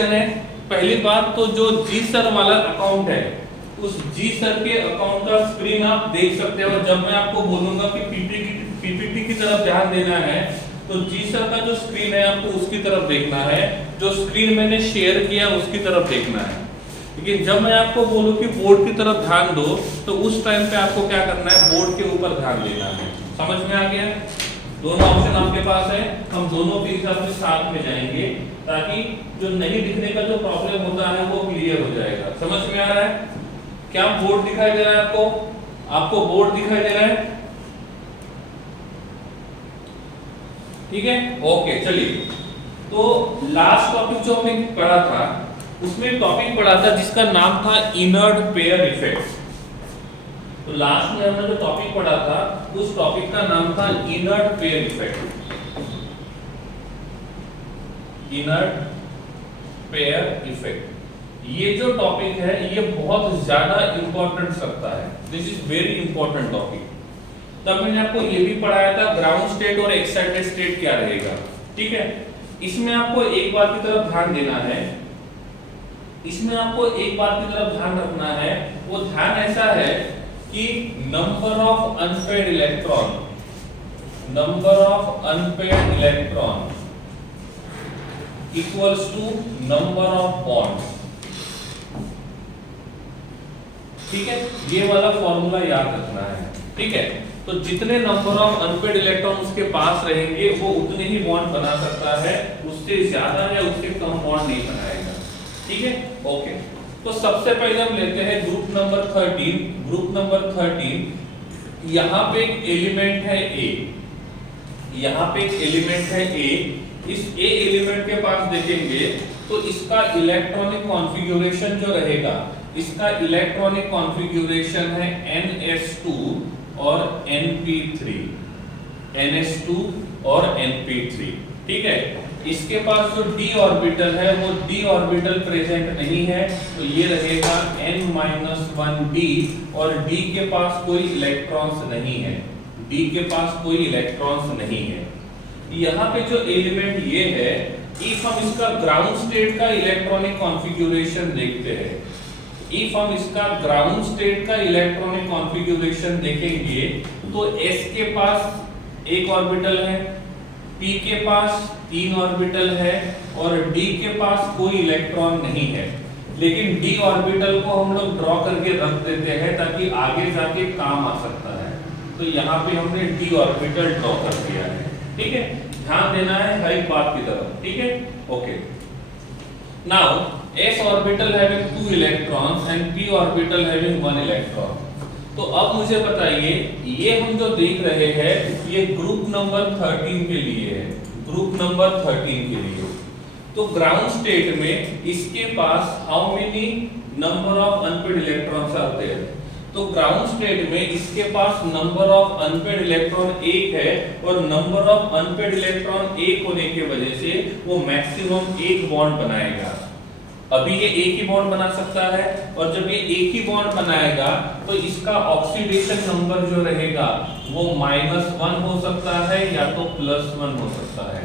है। पहली बात तो जो जी सर वाला अकाउंट है, उस जी सर के अकाउंट का स्क्रीन आप देख सकते हो। जब मैं आपको बोलूंगा कि पीपीटी की तरफ ध्यान देना है, तो जी सर का जो स्क्रीन है आपको उसकी तरफ देखना है, जो स्क्रीन मैंने शेयर किया उसकी तरफ देखना है। लेकिन जब मैं आपको बोलूं कि बोर्ड की तरफ ध्यान दो, तो उस टाइम पे आपको क्या करना है, बोर्ड के ऊपर ध्यान देना है। समझ में आ गया? दोनों ऑप्शन आपके पास है, हम दोनों के हिसाब से साथ में जाएंगे, ताकि जो नहीं दिखने का जो प्रॉब्लम होता है वो क्लियर हो जाएगा। समझ में आ रहा है? क्या बोर्ड दिखाई दे रहा है आपको? आपको बोर्ड दिखाई दे रहा है? ठीक है, ओके। चलिए, तो लास्ट टॉपिक जो हमने पढ़ा था, उसमें टॉपिक पढ़ा था जिसका नाम था इनर्ट पेयर इफेक्ट। तो लास्ट में हमने जो टॉपिक पढ़ा था, उस टॉपिक का नाम था inert pair effect. Inert pair effect, ये जो टॉपिक है ये बहुत ज्यादा इंपॉर्टेंट रखता है। This is very important topic. तब मैंने आपको ये भी पढ़ाया था ग्राउंड स्टेट और एक्साइटेड स्टेट क्या रहेगा। ठीक है, इसमें आपको एक बात की तरफ ध्यान देना है, इसमें आपको एक बात की तरफ ध्यान रखना है। वो ध्यान ऐसा है कि number of unpaired electron, number of unpaired electron equals to number of bonds. ठीक है, ये वाला फॉर्मूला याद रखना है। ठीक है, तो जितने नंबर ऑफ अनपेयर्ड इलेक्ट्रॉन उसके पास रहेंगे वो उतने ही बॉन्ड बना सकता है, उससे ज्यादा या उससे कम बॉन्ड नहीं बनाएगा। ठीक है, ओके। तो सबसे पहले हम लेते हैं ग्रुप नंबर 13। ग्रुप नंबर 13, यहाँ पे एक एलिमेंट है ए, यहाँ पे एक एलिमेंट है ए। इस ए एलिमेंट के पास देखेंगे तो इसका इलेक्ट्रॉनिक कॉन्फ़िगरेशन जो रहेगा, इसका इलेक्ट्रॉनिक कॉन्फ़िगरेशन है NS2 और NP3, NS2 और NP3। ठीक है, इसके पास जो d ऑर्बिटल है वो d ऑर्बिटल प्रेजेंट नहीं है, तो ये रहेगा n-1d, और d के पास कोई इलेक्ट्रॉन्स नहीं है, d के पास कोई इलेक्ट्रॉन्स नहीं है। यहाँ पे जो एलिमेंट ये है, इफ हम इसका ग्राउंड स्टेट का इलेक्ट्रॉनिक कॉन्फ़िगरेशन देखते हैं, इफ हम इसका ग्राउंड स्टेट का इलेक्ट्रॉनिक कॉन्फ़िगरेशन देखेंगे, तो s के पास एक ऑर्बिटल है, p के पास 3 ऑर्बिटल है, और d के पास कोई इलेक्ट्रॉन नहीं है। लेकिन d ऑर्बिटल को हम लोग ड्रॉ करके रख देते हैं ताकि आगे जाके काम आ सकता है। तो यहाँ पे हमने d ऑर्बिटल ड्रॉ कर दिया है। ठीक है, ध्यान देना है हर एक बात की तरफ। ठीक है, okay. Now s orbital having 2 electrons and p orbital having 1 electron. तो अब मुझे बताइए, ये हम जो देख रहे हैं ये ग्रुप नंबर 13 के लिए है, ग्रुप नंबर 13 के लिए। तो ग्राउंड स्टेट में इसके पास how many number of unpaired electrons are there? तो ग्राउंड स्टेट में इसके पास नंबर ऑफ अनपेयर्ड इलेक्ट्रॉन 1 है, और नंबर ऑफ अनपेयर्ड इलेक्ट्रॉन 1 होने की वजह से वो मैक्सिमम 1 बॉन्ड बनाएगा। अभी ये एक ही बॉन्ड बना सकता है, और जब ये एक ही बॉन्ड बनाएगा तो इसका ऑक्सीडेशन नंबर जो रहेगा वो -1 हो सकता है या तो +1 हो सकता है।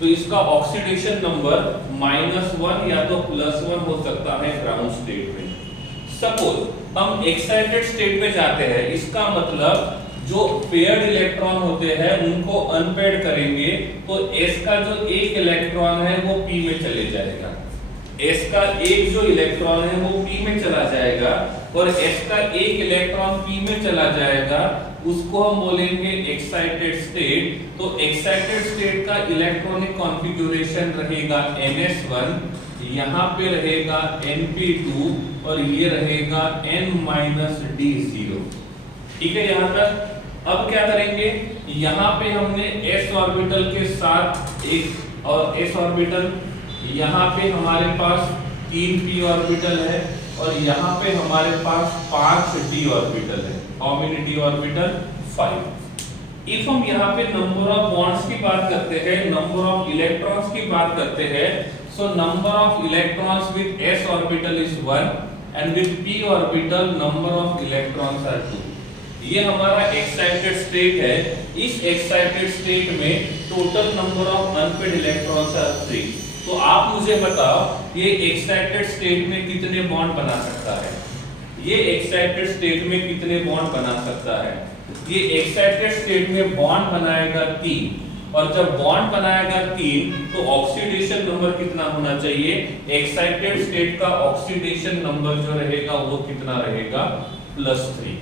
तो इसका ऑक्सीडेशन नंबर -1 या तो +1 हो सकता है ग्राउंड स्टेट में। सपोज हम एक्साइटेड स्टेट में जाते हैं, इसका मतलब जो पेयर्ड इलेक्ट्रॉन होते हैं उनको अनपेयर्ड करेंगे, तो s का जो एक इलेक्ट्रॉन है वो p में चले जाएगा, s का एक जो इलेक्ट्रॉन है वो p में चला जाएगा, और s का एक इलेक्ट्रॉन p में चला जाएगा, उसको हम बोलेंगे एक्साइटेड स्टेट। तो एक्साइटेड स्टेट का इलेक्ट्रॉनिक कॉन्फ़िगरेशन रहेगा NS1, यहाँ पे रहेगा NP2, और ये रहेगा N-D0। ठीक है, यहाँ तक। अब क्या करेंगे, यहाँ पे हमने s ऑर्बिटल के साथ एक और s ऑर्बिटल, यहाँ पे हमारे पास 3 p ऑर्बिटल है, और यहाँ पे हमारे पास 5 d ऑर्बिटल है। How many d orbital? 5। If हम यहाँ पे नंबर ऑफ बॉन्ड्स की बात करते हैं, नंबर ऑफ इलेक्ट्रॉन्स की बात करते हैं, so number of electrons with s orbital is 1, and with p orbital number of electrons are 2। ये हमारा एक्साइटेड स्टेट है। इस एक्साइटेड स्टेट में total number of unpaired electrons are 3। तो आप मुझे बताओ ये एक्साइटेड स्टेट में कितने बॉन्ड बना सकता है? ये एक्साइटेड स्टेट में कितने बॉन्ड बना सकता है? ये एक्साइटेड स्टेट में बॉन्ड बनाएगा 3, और जब बॉन्ड बनाएगा 3 तो ऑक्सीडेशन नंबर कितना होना चाहिए? एक्साइटेड स्टेट का ऑक्सीडेशन नंबर जो रहेगा वो कितना रहेगा? +3।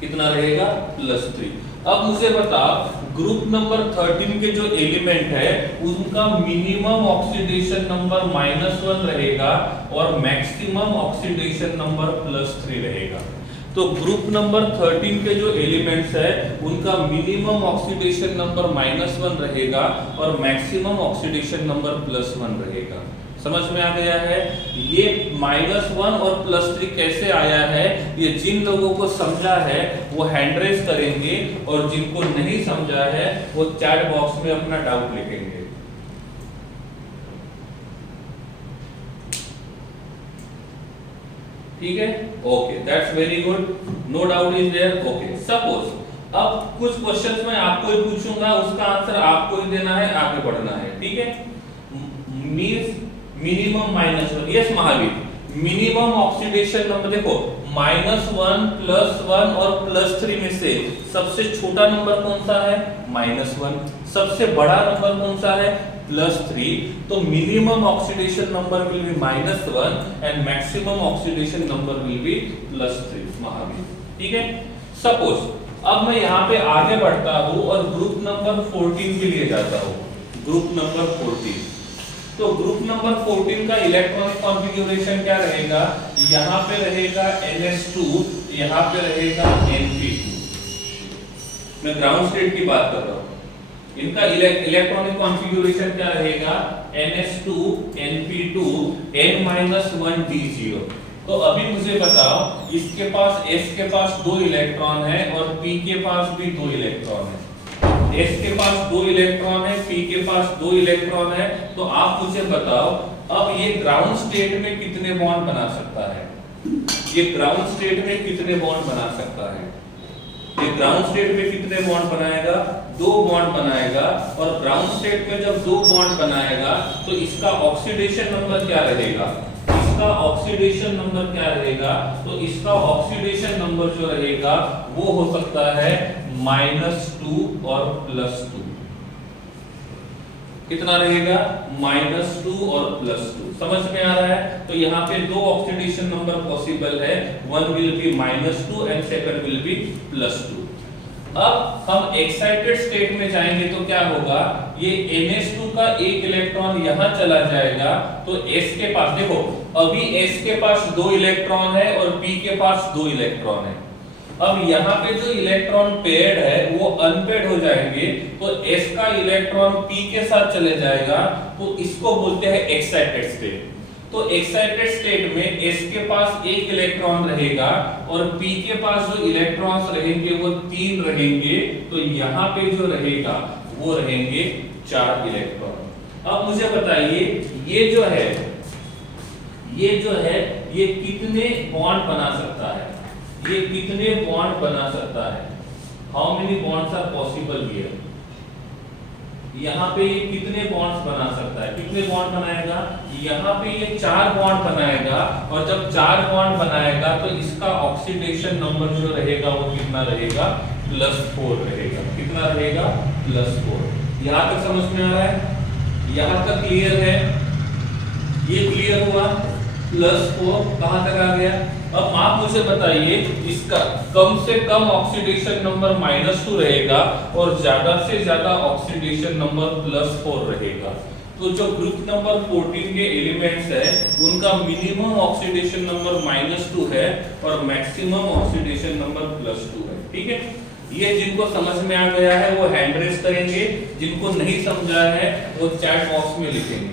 कितना रहेगा? +3। अब मुझे बताओ ग्रुप नंबर 13 के जो एलिमेंट है उनका मिनिमम ऑक्सीडेशन नंबर -1 रहेगा और मैक्सिमम ऑक्सीडेशन नंबर +3 रहेगा। तो ग्रुप नंबर 13 के जो एलिमेंट्स है उनका मिनिमम ऑक्सीडेशन नंबर -1 रहेगा और मैक्सिमम ऑक्सीडेशन नंबर +1 रहेगा। समझ में आ गया है? ये -1 और +3 कैसे आया है, ये जिन लोगों को समझा है वो हैंड रेज करेंगे और जिनको नहीं समझा है वो चैट बॉक्स में अपना डाउट लिखेंगे। ठीक है? Okay, that's very good, no doubt is there. Okay, suppose अब कुछ क्वेश्चंस मैं आपको ही पूछूंगा, उसका आंसर आपको ही देना है, आगे बढ़ना है। ठीक है? Means minimum -1। Yes Mahavir, minimum oxidation number देखो -1 +1 और +3 में से सबसे छोटा नंबर कौन सा है? -1। सबसे बड़ा नंबर कौन सा है? +3। तो minimum oxidation number will be -1 and maximum oxidation number will be +3 Mahavir. ठीक है? सपोज अब मैं यहाँ पे आगे बढ़ता हूँ और ग्रुप नंबर 14 के लिए जाता हूँ। ग्रुप नंबर 14, तो ग्रुप नंबर 14 का इलेक्ट्रॉनिक कॉन्फ़िगरेशन क्या रहेगा? यहाँ पे रहेगा NH2, यहाँ पे रहेगा Np2। मैं ग्राउंड स्टेट की बात कर रहा हूँ। इनका इलेक्ट्रॉनिक कॉन्फ़िगरेशन क्या रहेगा? NH2 Np2 N-1d0। तो अभी मुझे बताओ इसके पास S के पास 2 इलेक्ट्रॉन है और P के पास भी 2 इलेक्ट्रॉन है। S के पास 2 इलेक्ट्रॉन है, P के पास 2 इलेक्ट्रॉन है। तो आप मुझे बताओ अब ये ग्राउंड स्टेट में कितने बॉन्ड बना सकता है? ये ग्राउंड स्टेट में कितने बॉन्ड बना सकता है? ये ग्राउंड स्टेट में कितने बॉन्ड बनाएगा? 2 बॉन्ड बनाएगा। और ग्राउंड स्टेट में जब 2 बॉन्ड बनाएगा तो इसका ऑक्सीडेशन नंबर क्या रहेगा? इसका ऑक्सीडेशन नंबर क्या रहेगा? तो इसका ऑक्सीडेशन नंबर जो रहेगा वो हो सकता है -2 और +2। कितना रहेगा? -2 और +2। समझ में आ रहा है? तो यहाँ पे 2 ऑक्सीडेशन नंबर पॉसिबल है, one will be -2 and second will be +2। अब हम एक्साइटेड स्टेट में जाएंगे तो क्या होगा? ये NH2 का एक इलेक्ट्रॉन यहाँ चला जाएगा तो S के पास देखो अभी S के पास 2 इलेक्ट्रॉन है और P के पास 2 इलेक्ट्रॉन है। अब यहाँ पे जो इलेक्ट्रॉन पेयर्ड है वो अनपेयर्ड हो जाएंगे तो S का इलेक्ट्रॉन P के साथ चले जाएगा तो इसको बोलते हैं एक्साइटेड स्टेट। तो एक्साइटेड स्टेट में S के पास 1 इलेक्ट्रॉन रहेगा और P के पास जो इलेक्ट्रॉन्स रहेंगे वो 3 रहेंगे। तो यहाँ पे जो रहेगा वो रहेंगे 4 इलेक्ट्रॉन। अब मुझे बताइए ये जो है ये कितने बॉन्ड बना सकता है? ये कितने बॉन्ड बना सकता है? How many bonds are possible here? यहाँ पे ये कितने बॉन्ड्स बना सकता है? कितने बॉन्ड बनाएगा? यहाँ पे ये 4 बॉन्ड बनाएगा और जब 4 बॉन्ड बनाएगा तो इसका ऑक्सीडेशन नंबर जो रहेगा वो कितना रहेगा? +4 रहेगा। कितना रहेगा? +4। यहाँ तक समझ में आ रहा है? यहाँ तक क्लियर है? ये क्लियर हुआ? +4 कहाँ तक आ गया? अब आप मुझे बताइए इसका कम से कम ऑक्सीडेशन नंबर -2 रहेगा और ज्यादा से ज्यादा ऑक्सीडेशन नंबर +4 रहेगा। तो जो ग्रुप नंबर 14 के एलिमेंट्स है उनका मिनिमम ऑक्सीडेशन नंबर -2 है और मैक्सिमम ऑक्सीडेशन नंबर +2 है। ठीक है? ये जिनको समझ में आ गया है वो हैंड रेज करेंगे, जिनको नहीं समझा है वो चैट बॉक्स में लिखेंगे।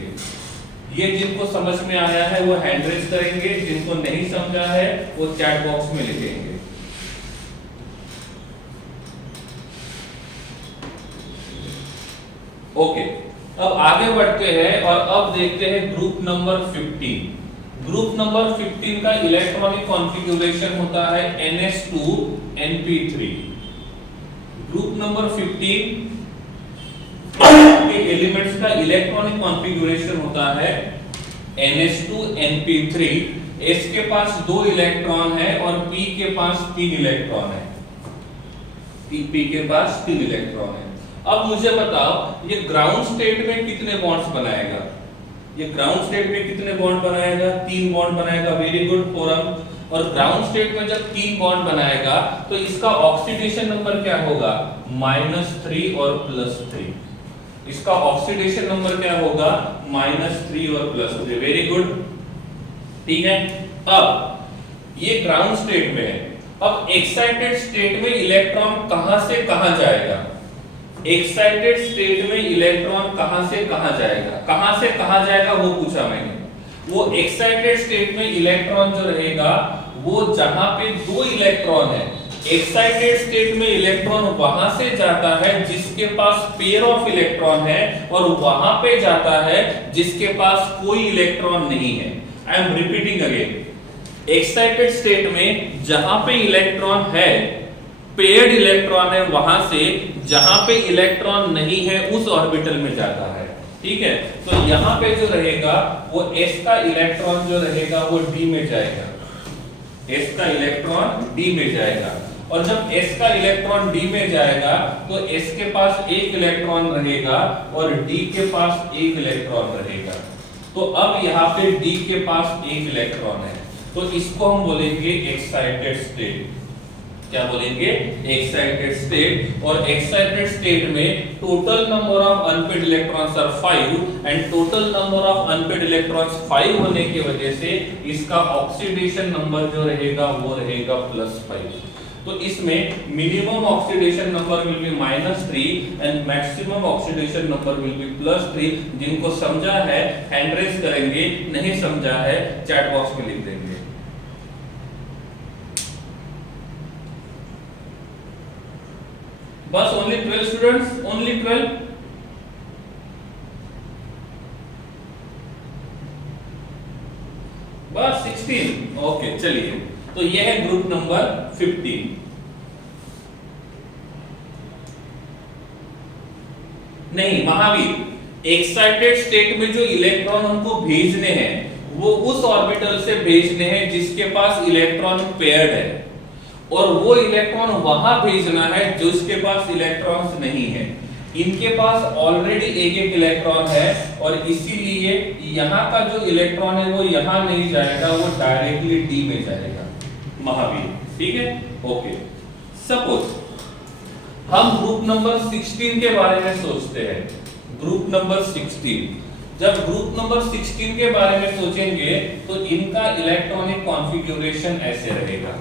ये जिनको समझ में आया है वो हैंड रेज करेंगे, जिनको नहीं समझा है वो चैट बॉक्स में लिखेंगे। ओके, अब आगे बढ़ते हैं और अब देखते हैं ग्रुप नंबर 15। ग्रुप नंबर 15 का इलेक्ट्रॉनिक कॉन्फ़िगरेशन होता है NH2 NP3। ग्रुप नंबर 15 के एलिमेंट्स का इलेक्ट्रॉनिक कॉन्फ़िगरेशन होता है NH2 Np3। S के पास 2 इलेक्ट्रॉन है और P के पास 3 इलेक्ट्रॉन है। P के पास 3 इलेक्ट्रॉन है। अब मुझे बताओ ये ग्राउंड स्टेट में कितने बॉन्ड्स बनाएगा? ये ग्राउंड स्टेट में कितने बॉन्ड बनाएगा? 3 बॉन्ड बनाएगा। Very good forum. और ग्राउंड स्टेट में जब 3 बॉन्ड बनाएगा तो इसका ऑक्सीडेशन नंबर क्या होगा? -3 और +3। इसका ऑक्सीडेशन नंबर क्या होगा? -3 और +3। वेरी गुड, ठीक है। अब ये ग्राउंड स्टेट में है। अब एक्साइटेड स्टेट में इलेक्ट्रॉन कहां से कहां जाएगा? एक्साइटेड स्टेट में इलेक्ट्रॉन कहां से कहां जाएगा? कहां से कहां जाएगा वो पूछा मैंने। वो एक्साइटेड स्टेट में इलेक्ट्रॉन जो रहेगा वो जहां पे 2 इलेक्ट्रॉन है, एक्साइटेड स्टेट में इलेक्ट्रॉन वहां से जाता है जिसके पास पेयर ऑफ इलेक्ट्रॉन है और वहां पे जाता है जिसके पास कोई इलेक्ट्रॉन नहीं है। I am repeating again, excited state में जहां पे इलेक्ट्रॉन है, पेयर्ड इलेक्ट्रॉन है, वहां से जहां पे इलेक्ट्रॉन नहीं है उस ऑर्बिटल में जाता है। ठीक है, तो यहां पे जो रहेगा वो s का इलेक्ट्रॉन जो रहेगा वो d में जाएगा। s का इलेक्ट्रॉन d में जाएगा और जब s का इलेक्ट्रॉन d में जाएगा तो s के पास 1 इलेक्ट्रॉन रहेगा और d के पास 1 इलेक्ट्रॉन रहेगा। तो अब यहाँ पे d के पास 1 इलेक्ट्रॉन है तो इसको हम बोलेंगे एक्साइटेड स्टेट। क्या बोलेंगे? Excited state. और एक्साइटेड स्टेट में total number of unpaired electrons are 5 and total number of unpaired electrons 5 होने की वजह से इसका ऑक्सीडेशन नंबर जो रहेगा वो रहेगा +5। तो इसमें minimum oxidation number will be -3 and maximum oxidation number will be +3। जिनको समझा है हैंड रेज करेंगे, नहीं समझा है चैट बॉक्स में लिख देंगे। बस ओनली 12 स्टूडेंट्स, ओनली 12। बस 16। ओके चलिए, तो यह है ग्रुप नंबर 15। नहीं महावीर, एक्साइटेड स्टेट में जो इलेक्ट्रॉन हमको भेजने हैं वो उस ऑर्बिटल से भेजने हैं जिसके पास इलेक्ट्रॉन पेयर्ड है और वो इलेक्ट्रॉन वहां भेजना है जिसके पास इलेक्ट्रॉन्स नहीं है। इनके पास ऑलरेडी एक इलेक्ट्रॉन है और इसीलिए यहाँ का जो इलेक्ट्रॉन है वो यहाँ नहीं जाएगा, वो डायरेक्टली डी में जाएगा महावीर। ठीक है, ओके। सपोज हम ग्रुप नंबर 16 के बारे में सोचते हैं। ग्रुप नंबर 16, जब ग्रुप नंबर 16 के बारे में सोचेंगे तो इनका इलेक्ट्रॉनिक कॉन्फ़िगरेशन ऐसे रहेगा।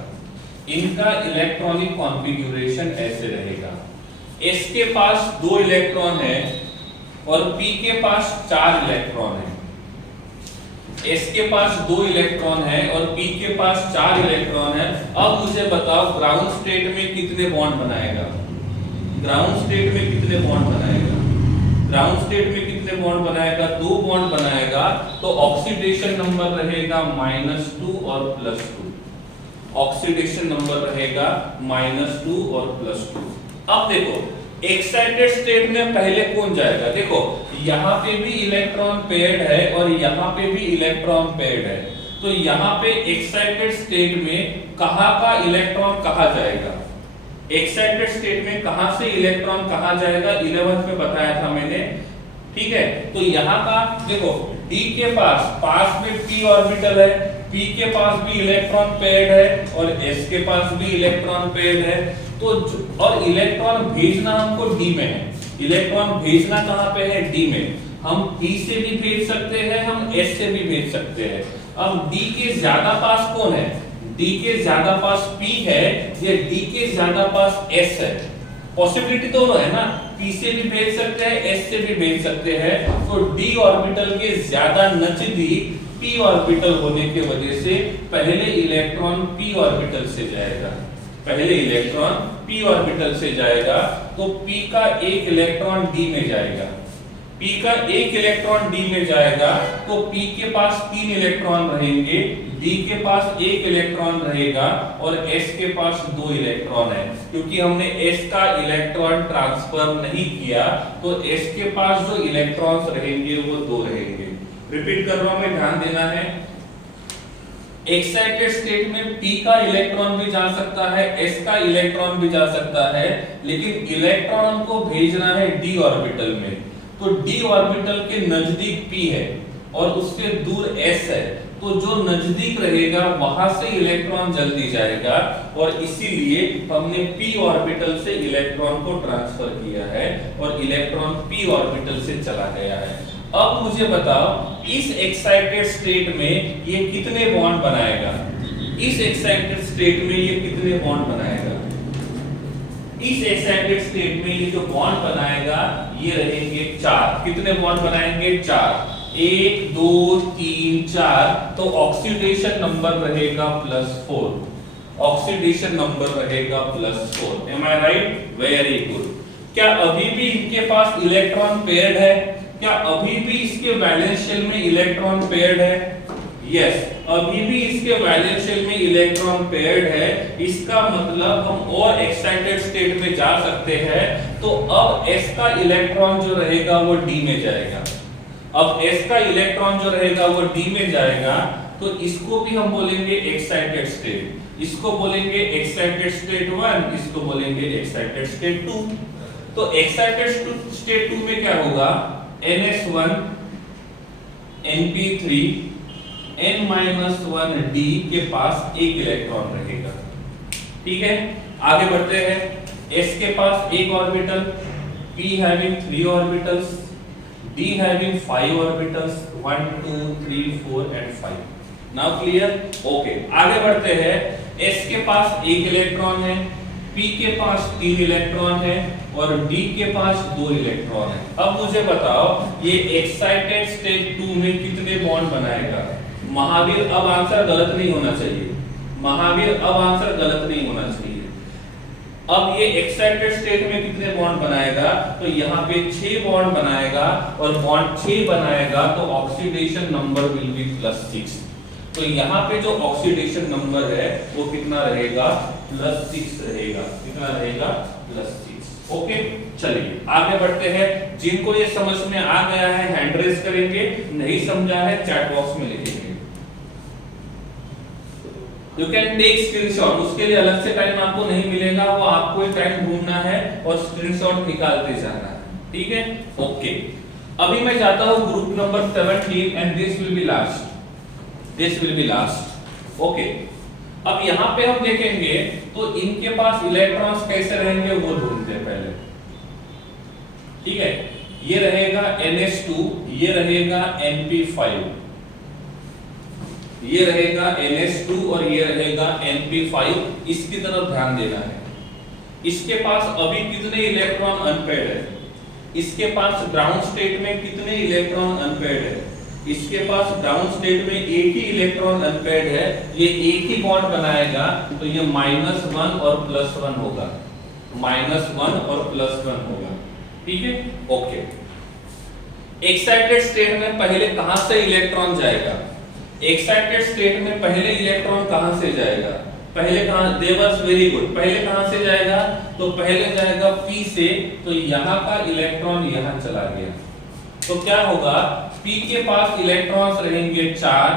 इनका इलेक्ट्रॉनिक कॉन्फ़िगरेशन ऐसे रहेगा। S के पास 2 इलेक्ट्रॉन है और P के पास 4 इलेक्ट्रॉन है। S के पास 2 इलेक्ट्रॉन है और P के पास 4 इलेक्ट्रॉन है। अब मुझे बताओ ग्राउंड स्टेट में कितने बॉन्ड बनाएगा? ग्राउंड स्टेट में कितने बॉन्ड बनाएगा? ग्राउंड स्टेट में कितने बॉन्ड बनाएगा? 2 बॉन्ड बनाएगा। तो ऑक्सीडेशन नंबर रहेगा -2 और +2। ऑक्सीडेशन नंबर रहेगा -2 और +2। अब देखो एक्साइटेड स्टेट में पहले कौन जाएगा? देखो यहाँ पे भी इलेक्ट्रॉन पेयर्ड है और यहाँ पे भी इलेक्ट्रॉन पेयर्ड है। तो यहाँ पे एक्साइटेड स्टेट में कहाँ का इलेक्ट्रॉन कहाँ जाएगा? एक्साइटेड स्टेट में कहाँ से इलेक्ट्रॉन कहाँ जाएगा? 11th में बताया था मैंने। ठीक है, तो यहाँ का देखो D के पास में p ऑर्बिटल है, P के पास भी इलेक्ट्रॉन पेयर्ड है और S के पास भी इलेक्ट्रॉन पेयर्ड है। तो और इलेक्ट्रॉन भेजना हमको D में है। इलेक्ट्रॉन भेजना कहाँ पे है? D में। हम P से भी भेज सकते हैं, हम S से भी भेज सकते हैं। अब D के ज्यादा पास कौन है? D के ज्यादा पास P है या D के ज्यादा पास S है? पॉसिबिलिटी दोनों है ना, P से भी भेज सकते हैं, S से भी भेज सकते हैं। तो D ऑर्बिटल के ज्यादा नजदीक p ऑर्बिटल होने के वजह से पहले इलेक्ट्रॉन p ऑर्बिटल से जाएगा। पहले इलेक्ट्रॉन p ऑर्बिटल से जाएगा तो p का 1 इलेक्ट्रॉन d में जाएगा। P का एक इलेक्ट्रॉन D में जाएगा तो P के पास 3 इलेक्ट्रॉन रहेंगे, D के पास एक इलेक्ट्रॉन रहेगा और S के पास 2 इलेक्ट्रॉन है। क्योंकि हमने S का इलेक्ट्रॉन ट्रांसफर नहीं किया तो S के पास जो इलेक्ट्रॉन्स रहेंगे वो 2 रहेंगे। रिपीट कर रहा हूं मैं, ध्यान देना है। एक्साइटेड स्टेट में P का इलेक्ट्रॉन भी जा सकता है, S का इलेक्ट्रॉन भी जा सकता है, लेकिन इलेक्ट्रॉन हमको भेजना है D ऑर्बिटल में। तो D ऑर्बिटल के नजदीक P है और उससे दूर S है, तो जो नजदीक रहेगा वहां से इलेक्ट्रॉन जल्दी जाएगा और इसीलिए हमने P ऑर्बिटल से इलेक्ट्रॉन को ट्रांसफर किया है और इलेक्ट्रॉन P ऑर्बिटल से चला गया है। अब मुझे बताओ इस एक्साइटेड स्टेट में ये कितने बॉन्ड बनाएगा? इस एक्साइटेड स्टेट में ये कितने बॉन्ड बनाएगा? इस एक्साइटेड स्टेट में ये जो बॉन्ड बनाएगा ये रहेंगे 4। कितने बॉन्ड बनाएंगे? 4। 1 2 3 4, तो ऑक्सीडेशन नंबर रहेगा +4। ऑक्सीडेशन नंबर रहेगा +4। एम आई राइट? Very good. क्या अभी भी इनके पास इलेक्ट्रॉन पेयर्ड है? क्या अभी भी इसके वैलेंस शेल में इलेक्ट्रॉन पेयर्ड है? यस, अभी भी इसके वैलेंस शेल में इलेक्ट्रॉन पेयर्ड है। इसका मतलब हम और एक्साइटेड स्टेट में जा सकते हैं। तो अब S का इलेक्ट्रॉन जो रहेगा वो D में जाएगा। अब S का इलेक्ट्रॉन जो रहेगा वो D में जाएगा, तो इसको भी हम बोलेंगे एक्साइटेड स्टेट। इसको बोलेंगे एक्साइटेड स्टेट 1, इसको बोलेंगे एक्साइटेड स्टेट 2। तो एक्साइटेड स्टेट 2 में क्या होगा? NS1 NP3 N-1 D के पास एक इलेक्ट्रॉन रहेगा। ठीक है, आगे बढ़ते हैं। S के पास एक orbital, P having 3 orbitals, D having 5 orbitals, 1 2 3 4 and 5। Now clear? Okay, आगे बढ़ते हैं। S के पास एक इलेक्ट्रॉन है, P के पास 3 इलेक्ट्रॉन है और D के पास 2 इलेक्ट्रॉन है। अब मुझे बताओ ये एक्साइटेड स्टेट 2 में कितने बॉन्ड बनाएगा? महावीर, अब आंसर गलत नहीं होना चाहिए। महावीर, अब आंसर गलत नहीं होना चाहिए। अब ये एक्साइटेड स्टेट में कितने बॉन्ड बनाएगा? तो यहाँ पे 6 बॉन्ड बनाएगा और बॉन्ड 6 बनाएगा तो ऑक्सीडेशन नंबर विल बी +6। तो यहाँ पे जो ऑक्सीडेशन नंबर है वो कितना रहेगा? +6 रहेगा। कितना रहेगा? +6। ओके, चलिए आगे बढ़ते हैं। जिनको ये समझ में आ गया है हैंड रेज करेंगे, नहीं समझा है चैट बॉक्स में लिखेंगे। यू कैन टेक स्क्रीनशॉट, उसके लिए अलग से टाइम आपको नहीं मिलेगा, वो आपको ही टाइम ढूंढना है और स्क्रीनशॉट निकालते जाना है। ठीक है, ओके। अभी मैं जाता हूं group number 17 and this will be last. This will be last. Okay, अब यहां पे हम देखेंगे तो इनके पास इलेक्ट्रॉन्स कैसे रहेंगे वो ढूंढते हैं पहले। ठीक है, ये रहेगा NS2, ये रहेगा NP5, ये रहेगा NS2 और ये रहेगा NP5। इसकी तरफ ध्यान देना है। इसके पास अभी कितने इलेक्ट्रॉन अनपेयर्ड है? इसके पास ग्राउंड स्टेट में कितने इलेक्ट्रॉन अनपेयर्ड है? इसके पास ग्राउंड स्टेट में एक ही इलेक्ट्रॉन अनपेयर्ड है। ये एक ही बॉन्ड बनाएगा तो ये -1 और +1 होगा। -1 और +1 होगा। ठीक है, ओके। एक्साइटेड स्टेट में पहले कहां से इलेक्ट्रॉन जाएगा? एक्साइटेड स्टेट में पहले इलेक्ट्रॉन कहां से जाएगा? पहले कहां? देवर्स, वेरी गुड। पहले कहां से जाएगा? तो पहले जाएगा P से, तो यहां का इलेक्ट्रॉन यहां चला गया। तो क्या होगा? P के पास इलेक्ट्रॉन्स रहेंगे 4,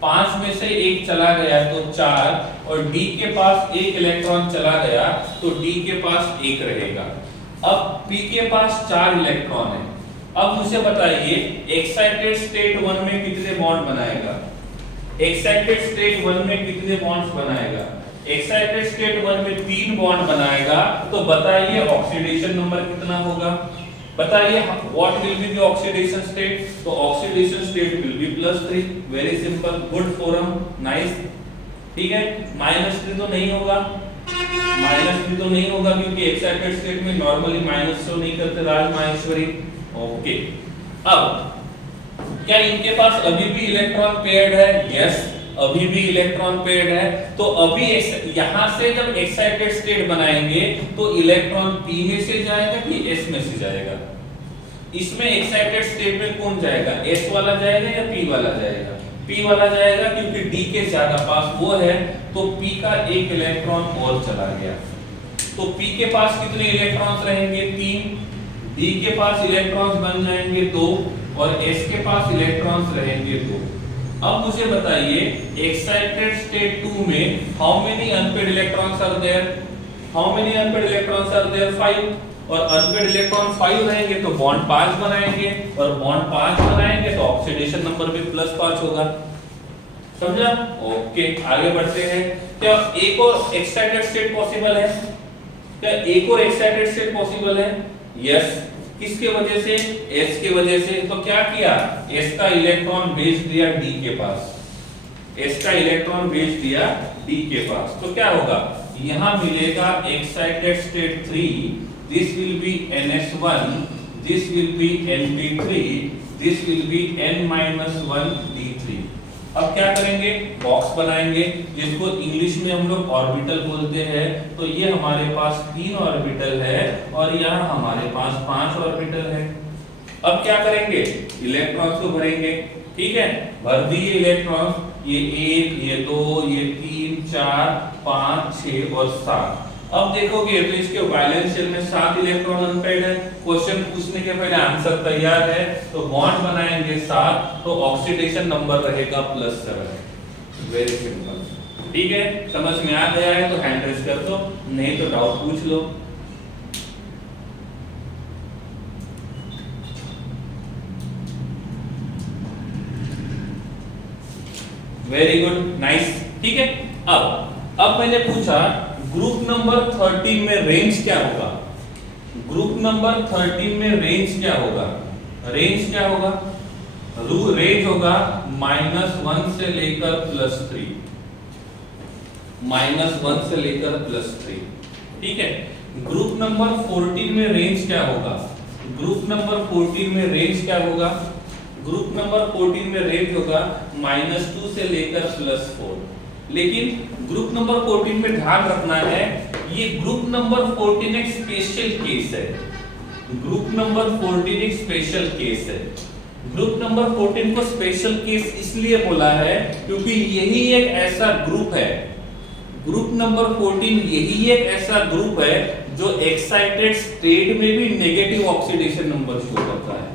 5 में से एक चला गया तो 4 और D के पास एक इलेक्ट्रॉन चला गया तो D के पास 1 रहेगा। अब P के पास 4 इलेक्ट्रॉन है। अब मुझे बताइए एक्साइटेड स्टेट 1 में कितने बॉन्ड बनाएगा? एक्साइटेड स्टेट 1 में कितने बॉन्ड्स बनाएगा? एक्साइटेड स्टेट 1 में 3 बॉन्ड बनाएगा। तो बताइए ऑक्सीडेशन नंबर कितना होगा? बताइए what will be the oxidation state? तो oxidation state will be +3। Very simple, good फोरम, नाइस। ठीक है, -3 तो नहीं होगा, -3 तो नहीं होगा क्योंकि एक्साइटेड स्टेट में नॉर्मली माइनस तो नहीं करते राज माहेश्वरी। ओके, अब क्या इनके पास अभी भी इलेक्ट्रॉन पेयर्ड है? यस, अभी भी इलेक्ट्रॉन पेयर्ड है। तो अभी यहां से जब एक्साइटेड स्टेट बनाएंगे तो इलेक्ट्रॉन P में से जाएगा कि S में से जाएगा? इसमें एक्साइटेड स्टेट में कौन जाएगा, S वाला जाएगा या P वाला जाएगा? P वाला जाएगा क्योंकि D के ज्यादा पास वो है, तो P का एक इलेक्ट्रॉन और चला गया। तो P के पास कितने इलेक्ट्रॉन्स रहेंगे? 3। D के पास इलेक्ट्रॉन्स बन जाएंगे 2 और S के पास इलेक्ट्रॉन्स रहेंगे 2। अब मुझे बताइए एक्साइटेड स्टेट 2 में how many unpaired electrons are there? How many unpaired electrons are there? 5। और अनपेड इलेक्ट्रॉन 5 रहेंगे तो बॉन्ड 5 बनाएंगे, और बॉन्ड 5 बनाएंगे तो ऑक्सीडेशन नंबर भी +5 होगा। समझा? ओके, आगे बढ़ते हैं। क्या एक और एक्साइटेड स्टेट पॉसिबल है? क्या एक और एक्साइटेड स्टेट पॉसिबल है? यस। किसके वजह से? S के वजह से। तो क्या किया? S का इलेक्ट्रॉन भेज दिया D के पास। S का इलेक्ट्रॉन भेज दिया D के पास। तो क्या होगा? यहां मिलेगा excited state 3, this will be NS1, this will be NP3, this will be N-1 D3। अब क्या करेंगे? बॉक्स बनाएंगे जिसको इंग्लिश में हम लोग ऑर्बिटल बोलते हैं। तो ये हमारे पास 3 ऑर्बिटल है और यहाँ हमारे पास 5 ऑर्बिटल है। अब क्या करेंगे? इलेक्ट्रॉन्स को भरेंगे। ठीक है, भर दिए इलेक्ट्रॉन्स, ये 1, ये 2, ये 3, 4, 5, 6 और 7। अब देखोगे तो इसके वैलेंस शेल में 7 इलेक्ट्रॉन अनपेड है। क्वेश्चन पूछने के पहले आंसर तैयार है, तो बॉन्ड बनाएंगे 7, तो ऑक्सीडेशन नंबर रहेगा +7। Very simple. ठीक है, समझ में आ गया है तो हैंड रेज कर दो, नहीं तो डाउट पूछ लो। Very good, nice. ठीक है, अब मैंने पूछा ग्रुप नंबर 13 में रेंज क्या होगा? ग्रुप नंबर 13 में रेंज क्या होगा? रेंज क्या होगा? रेंज होगा -1 से लेकर +3, -1 से लेकर +3। ठीक है, ग्रुप नंबर 14 में रेंज क्या होगा? ग्रुप नंबर 14 में रेंज क्या होगा? ग्रुप नंबर 14 में रेंज होगा -2 से लेकर +4। लेकिन ग्रुप नंबर 14 में ध्यान रखना है, ये ग्रुप नंबर 14 एक स्पेशल केस है। ग्रुप नंबर 14 एक स्पेशल केस है। ग्रुप नंबर 14 को स्पेशल केस इसलिए बोला है क्योंकि यही एक ऐसा ग्रुप है, ग्रुप नंबर 14 यही एक ऐसा ग्रुप है जो एक्साइटेड स्टेट में भी नेगेटिव ऑक्सीडेशन नंबर शो करता है।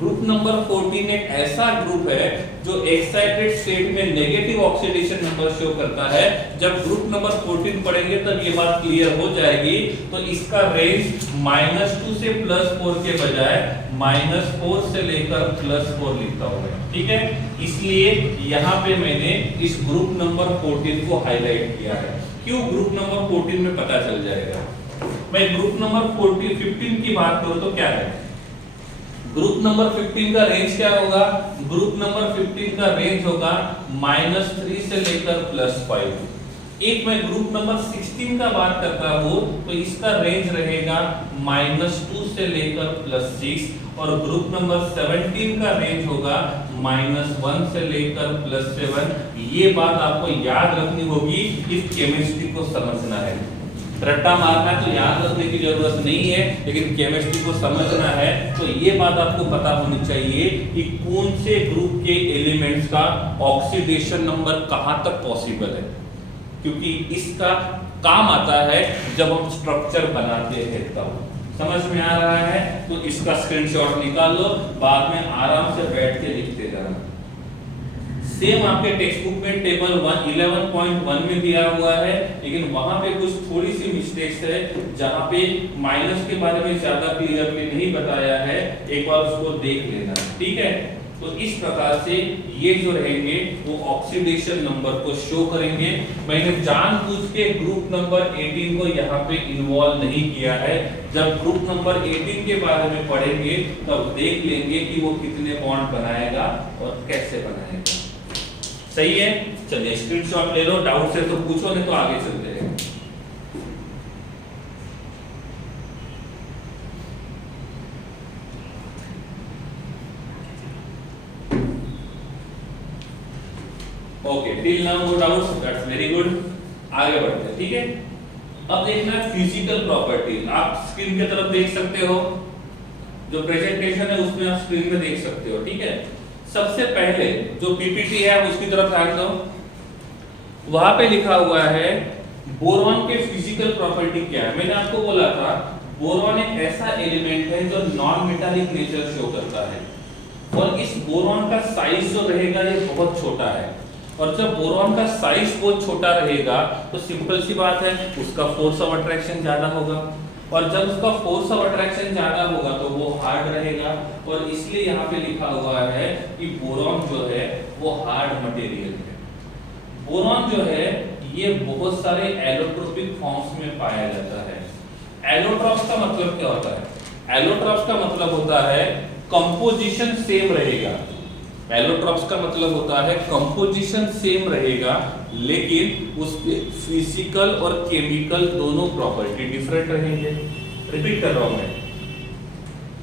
ग्रुप नंबर 14 एक ऐसा ग्रुप है जो एक्साइटेड स्टेट में नेगेटिव ऑक्सीडेशन नंबर शो करता है। जब ग्रुप नंबर 14 पढ़ेंगे तब ये बात क्लियर हो जाएगी। तो इसका रेंज -2 से +4 के बजाय -4 से लेकर +4 लिखता हूं। ठीक है, इसलिए यहाँ पे मैंने इस ग्रुप नंबर 14 को हाईलाइट किया है। क्यों? ग्रुप नंबर 14 में पता चल जाएगा। मैं ग्रुप नंबर 15 की बात करूं तो क्या है? ग्रुप नंबर 15 का रेंज क्या होगा? ग्रुप नंबर 15 का रेंज होगा -3 से लेकर +5। एक मैं ग्रुप नंबर 16 का बात करता हूं तो इसका रेंज रहेगा -2 से लेकर +6, और ग्रुप नंबर 17 का रेंज होगा -1 से लेकर +7। ये बात आपको याद रखनी होगी, इस केमिस्ट्री को समझना है। रट्टा मारना तो याद रखने की जरूरत नहीं है, लेकिन केमिस्ट्री को समझना है तो ये बात आपको पता होनी चाहिए कि कौन से ग्रुप के एलिमेंट्स का ऑक्सीडेशन नंबर कहां तक पॉसिबल है, क्योंकि इसका काम आता है जब हम स्ट्रक्चर बनाते हैं तब। समझ में आ रहा है? तो इसका स्क्रीनशॉट निकाल लो, बाद में आराम से बैठ के लिखते जाना। सेम आपके टेक्स्ट बुक में टेबल 11.1 में दिया हुआ है, लेकिन वहां पे कुछ थोड़ी सी मिस्टेक्स है जहां पे माइनस के बारे में ज्यादा क्लियरली नहीं बताया है, एक बार उसको देख लेना। ठीक है, तो इस प्रकार से ये जो रहेंगे वो ऑक्सीडेशन नंबर को शो करेंगे। मैंने जानबूझ के ग्रुप नंबर 18 को यहाँ पे इन्वॉल्व नहीं किया है। जब ग्रुप नंबर 18 के बारे में पढ़ेंगे तब देख लेंगे कि वो कितने बॉन्ड बनाएगा और कैसे बनाएगा। सही है? चलिए स्क्रीनशॉट ले लो, डाउट से तो पूछो, नहीं तो आगे चलते हैं। Okay, till now no doubts, that's very good. आगे बढ़ते हैं। ठीक है, अब देखना फिजिकल प्रॉपर्टी। आप स्क्रीन की तरफ देख सकते हो, जो प्रेजेंटेशन है उसमें आप स्क्रीन में देख सकते हो, ठीक है। सबसे पहले जो पीपीटी है उसकी तरफ ध्यान दो, वहां पे लिखा हुआ है बोरॉन के फिजिकल प्रॉपर्टी क्या है। मैंने आपको बोला था बोरॉन एक ऐसा एलिमेंट है जो नॉन मेटालिक नेचर शो करता है, और इस बोरॉन का साइज जो रहेगा ये बहुत छोटा है, और जब बोरॉन का साइज बहुत छोटा रहेगा तो सिंपल सी बात है उसका फोर्स ऑफ अट्रैक्शन ज्यादा होगा, और जब उसका फोर्स ऑफ अट्रैक्शन ज्यादा होगा तो वो हार्ड रहेगा, और इसलिए यहाँ पे लिखा हुआ है कि बोरॉन जो है वो हार्ड मटेरियल है। बोरॉन जो है ये बहुत सारे एलोट्रोपिक फॉर्म्स में पाया जाता है। एलोट्रॉप्स का मतलब क्या होता है? एलोट्रॉप्स का मतलब होता है कंपोजिशन सेम रहेगा। एलोट्रॉप्स का मतलब होता है कंपोजिशन सेम रहेगा, लेकिन उसके फिजिकल और केमिकल दोनों प्रॉपर्टी डिफरेंट रहेंगे। रिपीट कर रहा हूं मैं,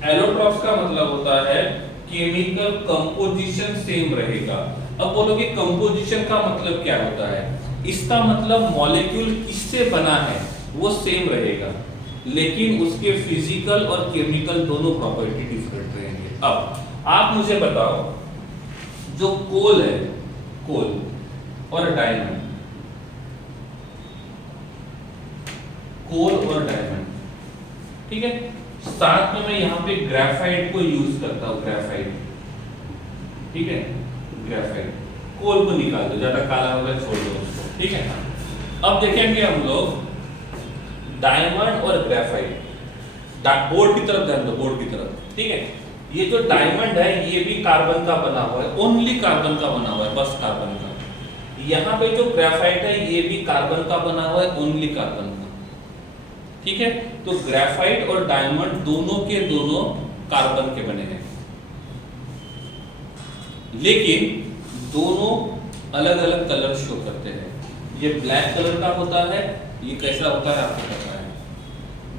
एलोट्रॉप्स का मतलब होता है केमिकल कंपोजिशन सेम रहेगा। अब बोलोगे कंपोजिशन का मतलब क्या होता है? इसका मतलब मॉलिक्यूल किससे बना है वो सेम रहेगा, लेकिन उसके फिजिकल और केमिकल दोनों प्रॉपर्टी डिफरेंट रहेंगे। अब आप मुझे बताओ, जो कोल है, कोल और डायमंड, कोल और डायमंड, ठीक है, साथ में मैं यहां पे ग्रेफाइट को यूज करता हूं, ग्रेफाइट, ठीक है, ग्रेफाइट। कोल को निकाल दो, ज्यादा काला होगा छोड़ दो उसको, ठीक है। अब देखेंगे हम लोग डायमंड और ग्रेफाइट। बोर्ड की तरफ ध्यान दो, बोर्ड की तरफ, ठीक है। ये जो डायमंड है ये भी कार्बन का बना हुआ है, ओनली कार्बन का बना हुआ है, बस कार्बन का। यहाँ पे जो ग्रेफाइट है ये भी कार्बन का बना हुआ है, ओनली कार्बन का, ठीक है। तो ग्रेफाइट और डायमंड दोनों के दोनों कार्बन के बने हैं, लेकिन दोनों अलग अलग कलर शो करते हैं। ये ब्लैक कलर का होता है, ये कैसा होता है आपको पता है।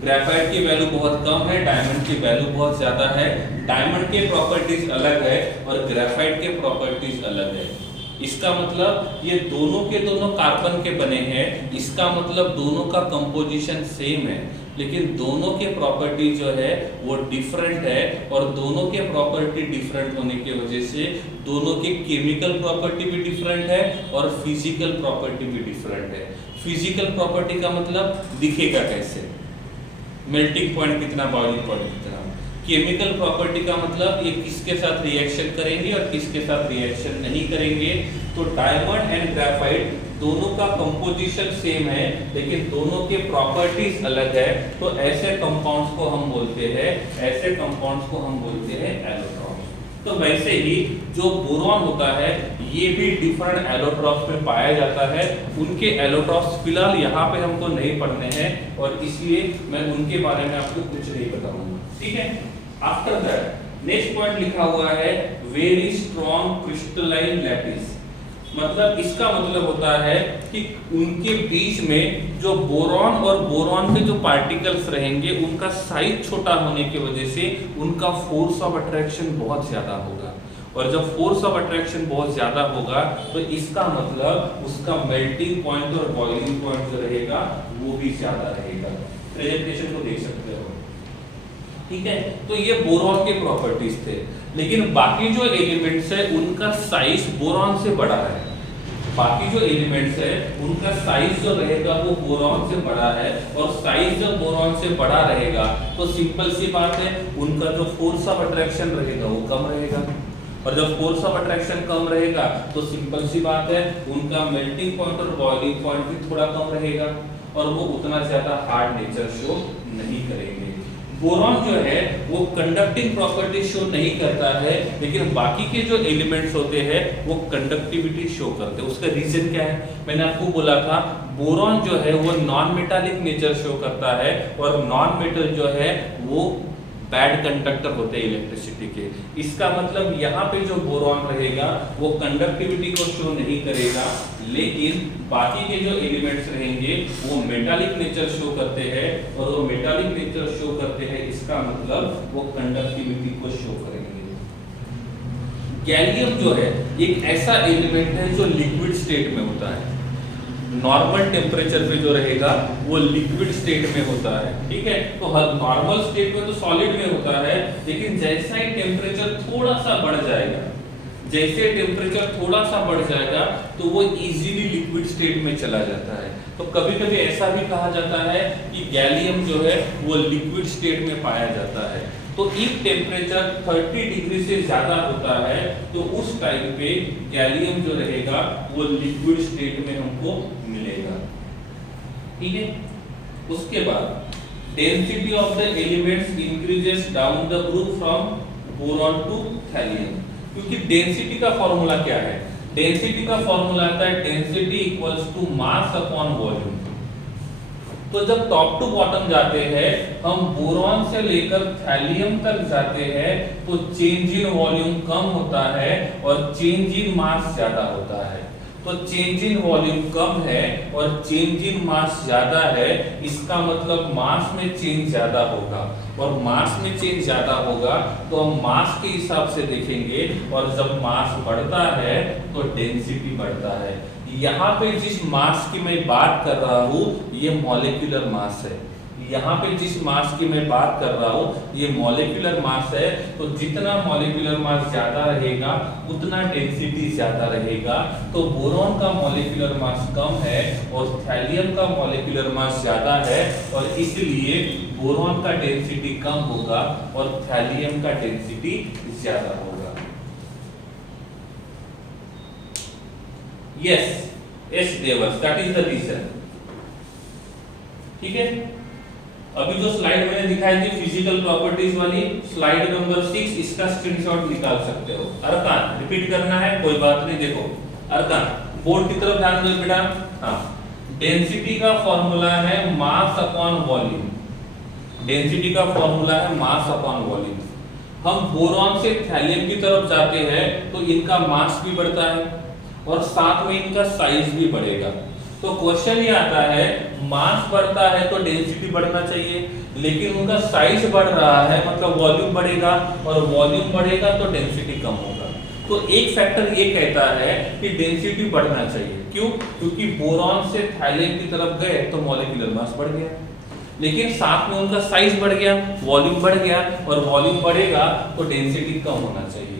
ग्रेफाइट की वैल्यू बहुत कम है, डायमंड की वैल्यू बहुत ज्यादा है। डायमंड के प्रॉपर्टीज अलग है और ग्रेफाइट के प्रॉपर्टीज अलग है। इसका मतलब ये दोनों के दोनों कार्बन के बने हैं, इसका मतलब दोनों का कंपोजिशन सेम है, लेकिन दोनों के प्रॉपर्टी जो है वो डिफरेंट है, और दोनों के प्रॉपर्टी डिफरेंट होने की वजह से दोनों के केमिकल प्रॉपर्टी भी डिफरेंट है और फिजिकल प्रॉपर्टी भी डिफरेंट है। फिजिकल प्रॉपर्टी का मतलब दिखेगा कैसे, मेल्टिंग पॉइंट कितना, बॉइलिंग पॉइंट कितना। केमिकल प्रॉपर्टी का मतलब ये किसके साथ रिएक्शन करेंगे और किसके साथ रिएक्शन नहीं करेंगे। तो डायमंड एंड ग्रेफाइट दोनों का कंपोजिशन सेम है, लेकिन दोनों के प्रॉपर्टीज अलग है। तो ऐसे कंपाउंड्स को हम बोलते हैं, ऐसे कंपाउंड्स को हम बोलते हैं एलोट्रॉप्स। तो वैसे ही जो बोरॉन होता है ये भी डिफरेंट एलोट्रॉप्स में पाया जाता है। उनके एलोट्रॉप्स फिलहाल यहाँ पे हमको नहीं पढ़ने हैं, और इसलिए मैं उनके बारे में आपको कुछ नहीं बताऊंगा, ठीक है। आफ्टर दैट नेक्स्ट पॉइंट लिखा हुआ है वेरी स्ट्रॉन्ग क्रिस्टलाइन लैटिस। मतलब इसका मतलब होता है कि उनके बीच में जो बोरॉन और बोरॉन के जो पार्टिकल्स रहेंगे उनका साइज छोटा होने की वजह से उनका फोर्स ऑफ अट्रैक्शन बहुत ज्यादा होगा, और जब फोर्स ऑफ अट्रैक्शन बहुत ज्यादा होगा तो इसका मतलब उसका मेल्टिंग पॉइंट और बॉइलिंग पॉइंट जो रहेगा वो भी ज्यादा रहेगा। प्रेजेंटेशन को देख सकते हो, ठीक है। तो ये बोरॉन के प्रॉपर्टीज थे, लेकिन बाकी जो एलिमेंट्स है उनका साइज बोरॉन से बड़ा है। बाकी जो एलिमेंट्स है उनका साइज जो रहेगा वो बोरॉन से बड़ा है, और साइज जब बोरॉन से बड़ा रहेगा तो सिंपल सी बात है उनका जो फोर्स ऑफ अट्रैक्शन रहेगा वो कम रहेगा, और जब फोर्स ऑफ अट्रैक्शन कम रहेगा तो सिंपल सी बात है उनका मेल्टिंग पॉइंट और बॉइलिंग पॉइंट भी थोड़ा कम रहेगा, और वो उतना ज्यादा हार्ड नेचर शो नहीं करेंगे। बोरॉन जो है वो कंडक्टिंग प्रॉपर्टी शो नहीं करता है, लेकिन बाकी के जो एलिमेंट्स होते हैं वो कंडक्टिविटी शो करते हैं। उसका रीजन क्या है? मैंने आपको बोला था बोरॉन जो है वो नॉन मेटालिक नेचर शो करता है, और नॉन मेटल जो है वो बैड कंडक्टर होते हैं इलेक्ट्रिसिटी के। इसका मतलब यहाँ पे जो बोरॉन रहेगा वो कंडक्टिविटी को शो नहीं करेगा, लेकिन बाकी के जो एलिमेंट्स रहेंगे वो मेटालिक नेचर शो करते हैं, और वो मेटालिक नेचर शो करते हैं इसका मतलब वो कंडक्टिविटी को शो करेंगे। गैलियम जो है एक ऐसा एलिमेंट है जो लिक्विड स्टेट में होता है। नॉर्मल टेम्परेचर पे जो रहेगा वो लिक्विड स्टेट में होता है, ठीक है। तो नॉर्मल स्टेट में तो सॉलिड में होता है, लेकिन जैसा ही टेम्परेचर थोड़ा सा बढ़ जाएगा, जैसे टेम्परेचर थोड़ा सा बढ़ जाएगा तो वो इजीली लिक्विड स्टेट में चला जाता है। तो कभी कभी ऐसा भी कहा जाता है कि गैलियम जो है वो लिक्विड स्टेट में पाया जाता है। तो इफ टेम्परेचर 30 डिग्री से ज्यादा होता है तो उस टाइम पे गैलियम जो रहेगा वो लिक्विड स्टेट में हमको मिलेगा, ठीक है। उसके बाद density of the elements increases down the group from boron to thallium. क्योंकि डेंसिटी का फॉर्मूला क्या है, डेंसिटी का फॉर्मूला आता है density equals to mass upon volume. तो जब टॉप टू बॉटम जाते हैं, हम बोरॉन से लेकर थैलियम तक जाते हैं, तो चेंज इन वॉल्यूम कम होता है और चेंज इन मास ज्यादा होता है। तो चेंज इन वॉल्यूम कम है और चेंज इन मास ज्यादा है, इसका मतलब मास में चेंज ज्यादा होगा, और मास में चेंज ज्यादा होगा तो हम मास के हिसाब से देखेंगे, और जब मास बढ़ता है तो डेंसिटी बढ़ता है। यहाँ पे जिस मास की मैं बात कर रहा हूँ ये मॉलिक्यूलर मास है, यहाँ पे जिस मास की मैं बात कर रहा हूँ ये मॉलिक्यूलर मास है। तो जितना मॉलिक्यूलर मास ज्यादा रहेगा उतना डेंसिटी ज्यादा रहेगा। तो बोरॉन का मॉलिक्यूलर मास कम है और थैलियम का मॉलिक्यूलर मास ज्यादा है, और इसलिए बोरॉन का डेंसिटी कम होगा और थैलियम का डेंसिटी ज्यादा होगा। yes देवर्स, दैट इज द रीजन, ठीक है। अभी जो स्लाइड मैंने दिखाई थी फिजिकल प्रॉपर्टीज वाली, स्लाइड नंबर 6, इसका स्क्रीनशॉट निकाल सकते हो। अरकान रिपीट करना है, कोई बात नहीं। देखो अरकान, बोर्ड की तरफ ध्यान दो बेटा। हाँ, डेंसिटी का फॉर्मूला है मास अपॉन वॉल्यूम। डेंसिटी का फॉर्मूला है मास अपॉन वॉल्यूम। हम बोरॉन से थैलियम की तरफ जाते हैं तो इनका मास भी बढ़ता है और साथ में इनका साइज भी बढ़ेगा। तो क्वेश्चन ये आता है, मास बढ़ता है तो डेंसिटी बढ़ना चाहिए, लेकिन उनका साइज बढ़ रहा है, मतलब वॉल्यूम बढ़ेगा, और वॉल्यूम बढ़ेगा तो डेंसिटी कम होगा। तो एक फैक्टर ये कहता है कि डेंसिटी बढ़ना चाहिए। क्यों? क्योंकि बोरॉन से थैलियम की तरफ गए तो मॉलिक्यूलर मास बढ़ गया, लेकिन साथ में उनका साइज बढ़ गया, वॉल्यूम बढ़ गया, और वॉल्यूम बढ़ेगा तो डेंसिटी कम होना चाहिए।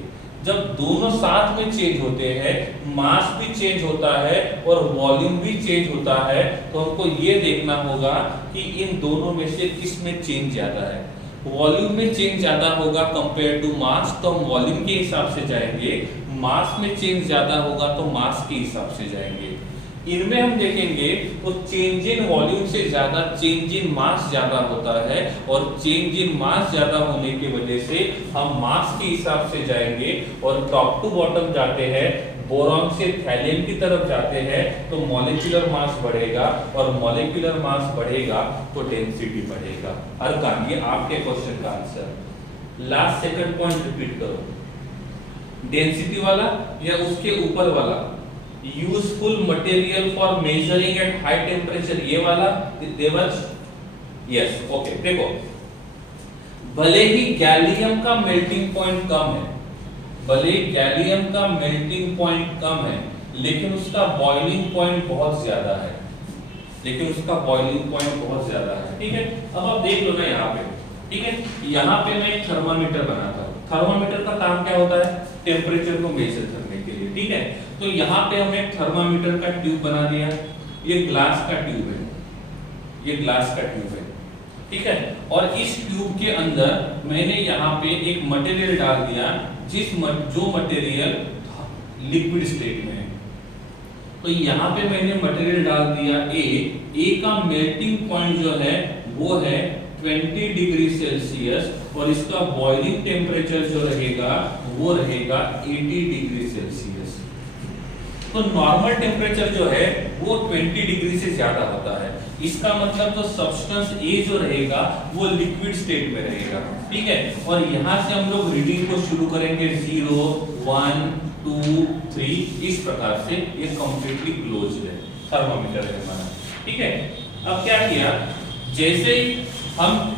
जब दोनों साथ में चेंज होते हैं, मास भी चेंज होता है और वॉल्यूम भी चेंज होता है, तो हमको ये देखना होगा कि इन दोनों में से किस में चेंज ज्यादा है। वॉल्यूम में चेंज ज्यादा होगा कंपेयर टू मास, तो हम वॉल्यूम के हिसाब से जाएंगे। मास में चेंज ज्यादा होगा तो मास के हिसाब से जाएंगे। इनमें हम देखेंगे तो चेंज इन वॉल्यूम से ज्यादा चेंज इन मास ज्यादा होता है, और चेंज इन मास ज्यादा होने की वजह से हम मास के हिसाब से जाएंगे और टॉप टू बॉटम जाते हैं। बोरॉन से थैलियम की तरफ जाते हैं तो मॉलिक्यूलर मास बढ़ेगा, और मॉलिक्यूलर मास बढ़ेगा तो डेंसिटी बढ़ेगा। हर काम ये आपके क्वेश्चन का answer. Last second point repeat करो, डेंसिटी वाला या उसके ऊपर वाला, useful material for measuring at high temperature, ये वाला देवर्स। Yes, okay. देखो, भले ही गैलियम का मेल्टिंग पॉइंट कम है, भले गैलियम का मेल्टिंग पॉइंट कम है, लेकिन उसका बॉइलिंग पॉइंट बहुत ज्यादा है, लेकिन उसका बॉइलिंग पॉइंट बहुत ज्यादा है, ठीक है। अब आप देख लो ना यहाँ पे, ठीक है। यहाँ पे मैं एक थर्मामीटर बनाता हूँ। थर्मामीटर का काम क्या होता है? टेम्परेचर को मेजर करने के लिए, ठीक है। तो यहाँ पे हमने थर्मामीटर का ट्यूब बना दिया, ये ग्लास का ट्यूब है, ये ग्लास का ट्यूब है, ठीक है। और इस ट्यूब के अंदर मैंने यहाँ पे एक मटेरियल डाल दिया, जो मटेरियल लिक्विड स्टेट में है। तो यहाँ पे मैंने मटेरियल डाल दिया ए का मेल्टिंग पॉइंट जो है वो है 20 डिग्री सेल्सियस, और इसका बॉइलिंग टेम्परेचर जो रहेगा वो रहेगा 80 डिग्री सेल्सियस। तो नॉर्मल टेम्परेचर जो है वो 20 डिग्री से ज्यादा होता है। इसका मतलब जो सब्सटेंस ए जो रहेगा वो लिक्विड स्टेट में रहेगा, ठीक है। और यहाँ से हम लोग रीडिंग को शुरू करेंगे 0, 1, 2, 3, इस प्रकार से ये कंप्लीटली क्लोज है, थर्मामीटर है हमारा, ठीक है। अब क्या किया, जैसे ही हम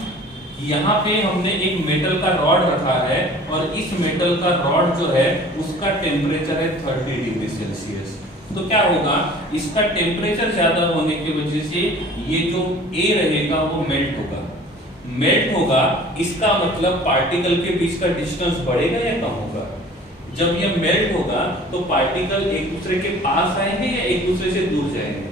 यहाँ पे हमने एक मेटल का रॉड रखा है, और इस मेटल का रॉड जो है उसका टेम्परेचर है 30 डिग्री सेल्सियस। तो क्या होगा, इसका टेम्परेचर ज्यादा होने की वजह से ये जो A रहेगा वो मेल्ट होगा। मेल्ट होगा इसका मतलब पार्टिकल के बीच का डिस्टेंस बढ़ेगा या कम होगा। जब ये मेल्ट होगा तो पार्टिकल एक दूसरे के पास आएंगे या एक दूसरे से दूर जाएंगे।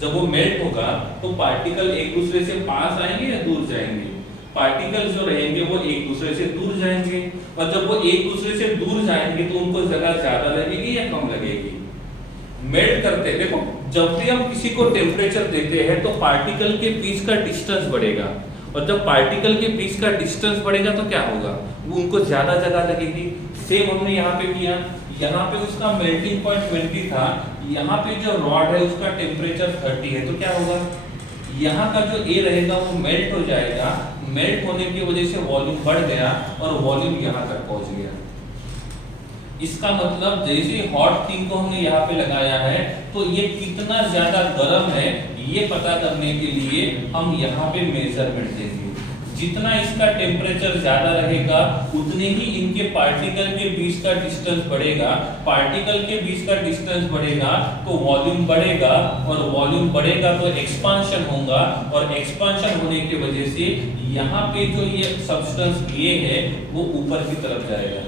जब वो मेल्ट होगा तो पार्टिकल एक दूसरे से पास आएंगे या दूर जाएंगे। पार्टिकल जो रहेंगे वो एक दूसरे से दूर जाएंगे, और जब वो एक दूसरे से दूर जाएंगे तो उनको जगह ज्यादा लगेगी या कम लगेगी। मेल्ट करते देखो, जब भी हम किसी को टेम्परेचर देते हैं तो पार्टिकल के बीच का डिस्टेंस बढ़ेगा, और जब पार्टिकल के बीच का डिस्टेंस बढ़ेगा तो क्या होगा, वो उनको ज्यादा जगह लगेगी। सेम हमने यहाँ पे किया, यहाँ पे उसका मेल्टिंग पॉइंट 20 था, यहाँ पे जो रॉड है उसका टेम्परेचर 30 है, तो क्या होगा, यहाँ का जो A रहेगा वो मेल्ट हो जाएगा। मेल्ट होने की वजह से वॉल्यूम बढ़ गया और वॉल्यूम यहाँ तक पहुंच गया। इसका मतलब जैसे हॉट थिंग को हमने यहाँ पे लगाया है तो ये कितना ज्यादा गर्म है ये पता करने के लिए हम यहाँ पे मेजरमेंट देंगे। जितना इसका टेम्परेचर ज्यादा रहेगा उतने ही इनके पार्टिकल के बीच का डिस्टेंस बढ़ेगा। पार्टिकल के बीच का डिस्टेंस बढ़ेगा तो वॉल्यूम बढ़ेगा, और वॉल्यूम बढ़ेगा तो एक्सपांशन होगा, और एक्सपांशन होने की वजह से यहाँ पे जो ये सब्सटेंस ये है वो ऊपर की तरफ जाएगा।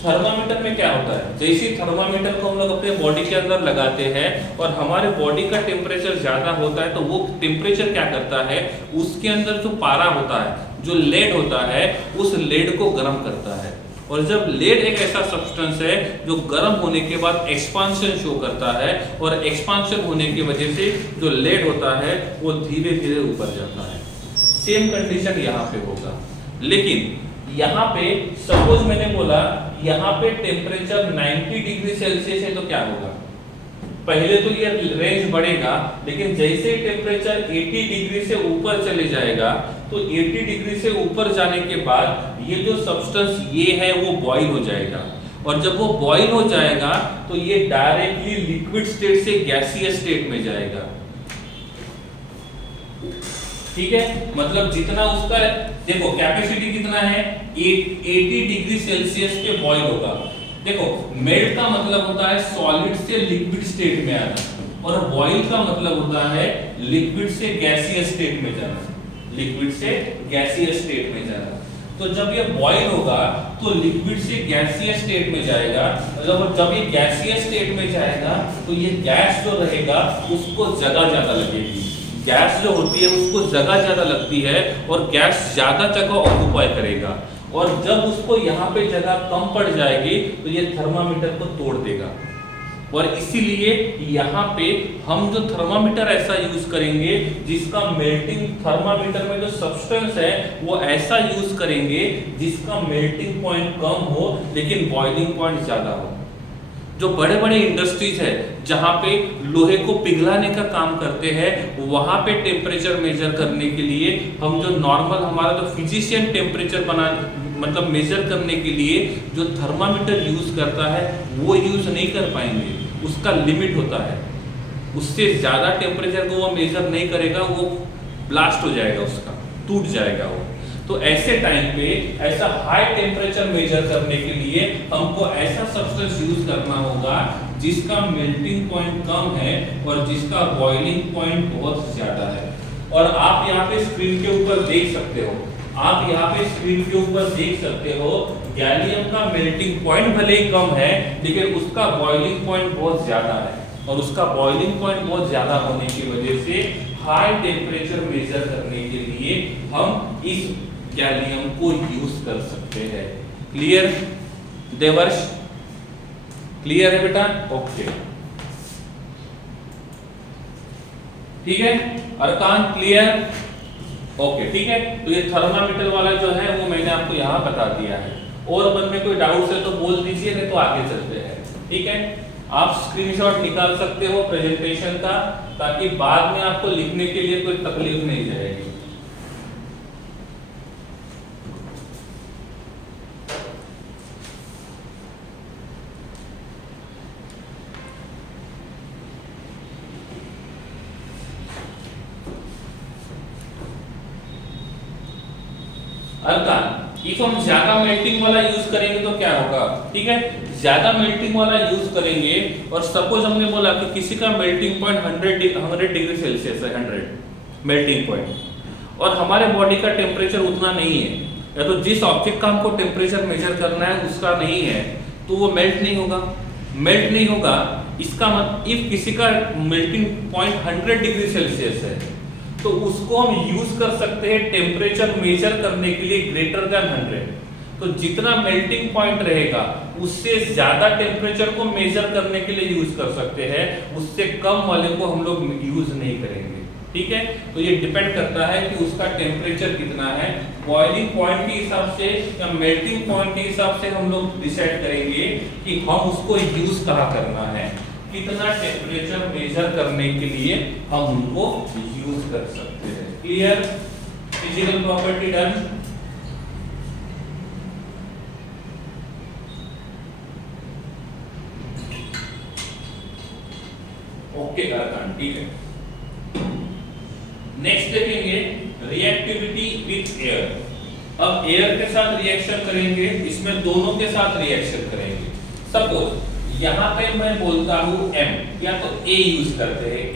थर्मामीटर में क्या होता है, जैसे थर्मामीटर को हम लोग अपने बॉडी के अंदर लगाते हैं और हमारे बॉडी का टेम्परेचर ज्यादा होता है तो वो टेम्परेचर क्या करता है, उसके अंदर जो पारा होता है, जो लेड होता है, उस लेड को गर्म करता है। और जब लेड एक ऐसा सब्सटेंस है जो गर्म होने के बाद एक्सपांशन शो करता है, और एक्सपांशन होने की वजह से जो लेड होता है वो धीरे धीरे ऊपर जाता है। सेम कंडीशन यहाँ पे होगा, लेकिन यहाँ पे सपोज मैंने बोला यहाँ पे टेम्परेचर 90 डिग्री सेल्सियस है तो क्या होगा, पहले तो ये रेंज बढ़ेगा, लेकिन जैसे टेम्परेचर 80 डिग्री से ऊपर चले जाएगा तो 80 डिग्री से ऊपर जाने के बाद ये जो सब्सटेंस ये है वो बॉईल हो जाएगा, और जब वो बॉईल हो जाएगा तो ये डायरेक्टली लिक्विड स्टेट से गैसियस स्टेट में जाएगा। ठीक है, मतलब जितना उसका देखो कैपेसिटी कितना है, 80 डिग्री सेल्सियस पे बॉईल होगा। देखो मेल्ट का मतलब होता है सॉलिड से लिक्विड स्टेट में आना, और बॉईल का मतलब होता है लिक्विड से गैसियस स्टेट में जाना, लिक्विड से गैसियस स्टेट में जाना। तो जब ये बॉईल होगा तो लिक्विड से गैसियस स्टेट में जाएगा, जब ये गैसियस स्टेट में जाएगा तो ये गैस जो रहेगा उसको जगह ज्यादा लगेगी। गैस जो होती है उसको जगह ज्यादा लगती है और गैस ज्यादा जगह ऑक्युपाई करेगा, और जब उसको यहाँ पे जगह कम पड़ जाएगी तो ये थर्मामीटर को तोड़ देगा। और इसीलिए यहाँ पे हम जो थर्मामीटर ऐसा यूज करेंगे जिसका मेल्टिंग, थर्मामीटर में जो सब्सटेंस है वो ऐसा यूज करेंगे जिसका मेल्टिंग पॉइंट कम हो लेकिन बॉइलिंग पॉइंट ज्यादा हो। जो बड़े बड़े इंडस्ट्रीज है जहाँ पे लोहे को पिघलाने का काम करते हैं, वहां पे टेम्परेचर मेजर करने के लिए हम जो नॉर्मल हमारा जो फिजिशियन टेम्परेचर बना मतलब मेजर करने के लिए जो थर्मामीटर यूज करता है वो यूज नहीं कर पाएंगे, उसका लिमिट होता है। उससे ज्यादा टेम्परेचर को वो मेजर नहीं करेगा, वो ब्लास्ट हो जाएगा, उसका टूट जाएगा वो। तो ऐसे टाइम पे ऐसा हाई टेम्परेचर मेजर करने के लिए हमको ऐसा सब्सटेंस यूज करना होगा जिसका मेल्टिंग पॉइंट कम है और जिसका बॉइलिंग पॉइंट बहुत ज्यादा है। और आप यहाँ पे स्क्रीन के ऊपर देख सकते हो, आप यहाँ पे स्क्रीन के ऊपर देख सकते हो गैलियम का मेल्टिंग पॉइंट भले ही कम है लेकिन उसका बॉइलिंग पॉइंट बहुत ज्यादा है, और उसका बॉइलिंग पॉइंट बहुत ज्यादा होने की वजह से हाई टेम्परेचर मेजर करने के लिए हम इस गैलियम को यूज कर सकते हैं। क्लियर देवर्ष, क्लियर है बेटा? ओके, ठीक है। अरकान क्लियर? ओके, ठीक है। तो ये थर्मामीटर वाला जो है वो मैंने आपको यहाँ बता दिया है, और मन में कोई डाउट है तो बोल दीजिए, नहीं तो आगे चलते हैं। ठीक है, आप स्क्रीनशॉट निकाल सकते हो प्रेजेंटेशन का, ताकि बाद में आपको लिखने के लिए कोई तकलीफ नहीं जाएगी। अर्थात इफ हम ज्यादा मेल्टिंग वाला यूज करेंगे तो क्या होगा, ठीक है, ज्यादा मेल्टिंग वाला यूज करेंगे और सपोज हमने बोला कि किसी का मेल्टिंग पॉइंट 100 डिग्री सेल्सियस है, 100 मेल्टिंग पॉइंट, और हमारे बॉडी का टेम्परेचर उतना नहीं है, या तो जिस ऑब्जेक्ट का हमको टेम्परेचर मेजर करना है उसका नहीं है, तो वो मेल्ट नहीं होगा। मेल्ट नहीं होगा इसका मतलब इफ किसी का मेल्टिंग पॉइंट 100 डिग्री सेल्सियस है तो उसको हम यूज कर सकते हैं टेम्परेचर मेजर करने के लिए ग्रेटर देन 100। तो जितना मेल्टिंग पॉइंट रहेगा उससे ज्यादा टेम्परेचर को मेजर करने के लिए यूज कर सकते हैं, उससे कम वाले को हम लोग यूज नहीं करेंगे। ठीक है, तो ये डिपेंड करता है कि उसका टेम्परेचर कितना है। बॉइलिंग पॉइंट के हिसाब से या मेल्टिंग पॉइंट के हिसाब से हम लोग डिसाइड करेंगे कि हम उसको यूज कहाँ करना है, कितना टेम्परेचर मेजर करने के लिए हम उनको यूज कर सकते हैं। Clear? Physical property done. Okay कारखान, ठीक है। नेक्स्ट देखेंगे रिएक्टिविटी विथ एयर। अब एयर के साथ रिएक्शन करेंगे, इसमें दोनों के साथ रिएक्शन करेंगे। सपोज यहां पे मैं बोलता हूं M, या तो A यूज करते हैं।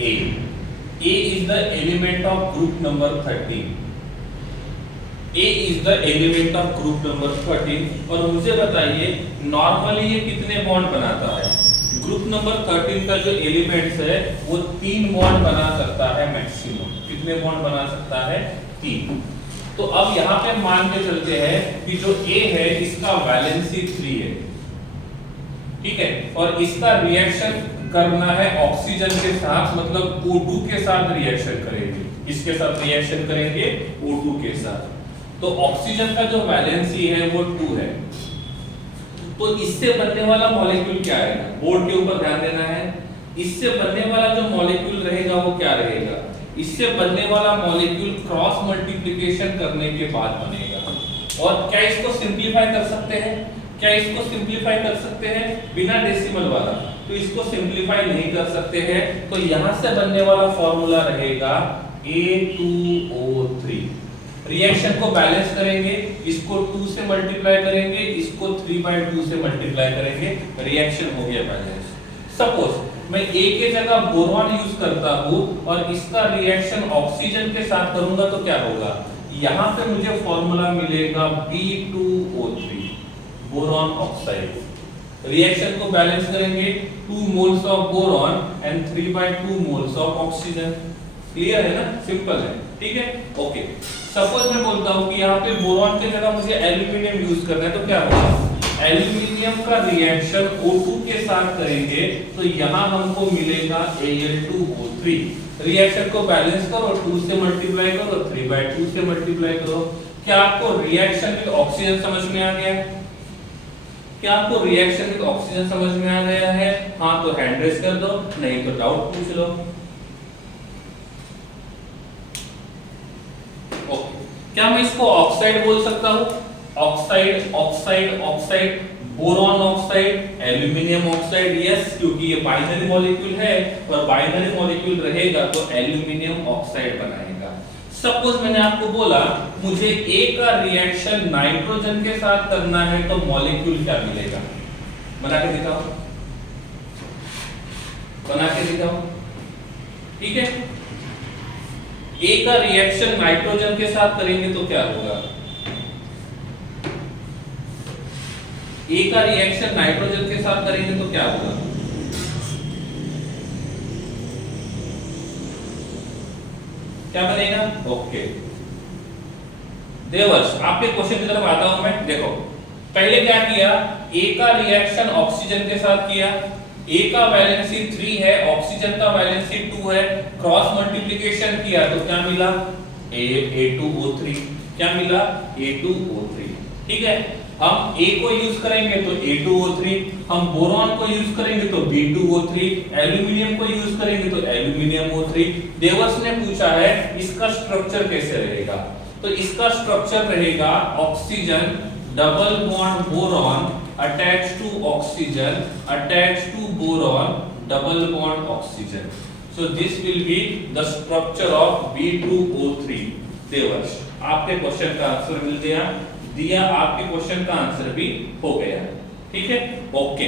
A is the element of group number 13। A is the element of group number 13। और मुझे बताइए नॉर्मली ये कितने बॉन्ड बनाता है? ग्रुप नंबर 13 का जो एलिमेंट्स है वो 3 बॉन्ड बना सकता है मैक्सिमम। कितने बॉन्ड बना सकता है? 3। तो अब यहाँ पे मान के चलते हैं कि जो A है इसका वैलेंसी 3 है, ठीक है, और इसका रिएक्शन करना है ऑक्सीजन के साथ, मतलब O2 के साथ रिएक्शन करेंगे। इसके साथ रिएक्शन करेंगे O2 के साथ। तो ऑक्सीजन का जो वैलेंसी है वो 2 है। तो इससे बनने वाला मॉलिक्यूल क्या है? बोर्ड के ऊपर ध्यान देना है। इससे बनने वाला जो मॉलिक्यूल रहेगा वो क्या रहेगा? इससे बनने वाला मॉलिक्यूल क्रॉस मल्टीप्लिकेशन करने के बाद बनेगा। और क्या इसको सिंपलीफाई कर सकते हैं? क्या इसको सिंपलीफाई कर सकते हैं बिना डेसिमल वाला? तो इसको सिंपलीफाई नहीं कर सकते हैं। तो यहां से बनने वाला फॉर्मूला रहेगा A2O3। रिएक्शन को बैलेंस करेंगे, इसको 2 से मल्टीप्लाई करेंगे, इसको 3/2 से मल्टीप्लाई करेंगे, रिएक्शन हो गया बैलेंस। सपोज मैं A के जगह बोरॉन यूज करता हूं और इसका रिएक्शन ऑक्सीजन के साथ करूंगा तो क्या होगा? यहां पे मुझे फॉर्मूला मिलेगा B2O3, बोरॉन ऑक्साइड। रिएक्शन को बैलेंस करेंगे, 2 moles of boron and 3/2 moles of oxygen. Clear है ना? सिंपल है, ठीक है, ओके। सपोज मैं बोलता हूं कि यहाँ पे बोरॉन के जगह मुझे एल्यूमिनियम यूज करना है तो क्या होगा? एल्यूमिनियम का रिएक्शन O2 के साथ करेंगे तो यहाँ हमको मिलेगा Al2O3। रिएक्शन को बैलेंस करो, 2 से मल्टीप्लाई करो, 3/2 से मल्टीप्लाई करो। क्या आपको रिएक्शन विद ऑक्सीजन समझ में आ गया? क्या आपको रिएक्शन विद ऑक्सीजन समझ में आ गया है? हाँ तो हैंड रेज कर दो, नहीं तो डाउट पूछ लो। क्या मैं इसको ऑक्साइड बोल सकता हूं? Oxide, oxide, oxide, boron oxide, aluminium oxide, yes, क्योंकि ये बाइनरी मॉलिक्यूल है और बाइनरी मॉलिक्यूल रहेगा तो एल्यूमिनियम ऑक्साइड बनाएगा। सपोज मैंने आपको बोला मुझे A का रिएक्शन नाइट्रोजन के साथ करना है तो मॉलिक्यूल क्या मिलेगा? बना के दिखाओ, बना के दिखाओ, ठीक है। A का रिएक्शन नाइट्रोजन के साथ करेंगे तो क्या होगा? A का रिएक्शन नाइट्रोजन के साथ करेंगे तो क्या होगा? क्या बनेगा? ओके देवर्ष, आपके क्वेश्चन की तरफ आता हूं मैं। देखो पहले क्या किया, A का रिएक्शन ऑक्सीजन के साथ किया। A का वैलेंसी 3 है, ऑक्सीजन का वैलेंसी 2 है, क्रॉस मल्टीप्लिकेशन किया तो क्या मिला? A2O3। क्या मिला? A2O3। ठीक है, हम A को यूज करेंगे तो A2O3, हम बोरॉन को यूज करेंगे तो B2O3, एल्यूमिनियम को यूज करेंगे तो एल्यूमिनियम O3। देवर्ष ने पूछा है इसका स्ट्रक्चर कैसे रहेगा, तो इसका स्ट्रक्चर रहेगा oxygen double bond boron attached to oxygen attached to boron double bond oxygen. So this will be the structure of B2O3। Devarsh, आपके क्वेश्चन का आंसर मिल गया, दिया आपके क्वेश्चन का आंसर भी हो गया। ठीक है, ओके।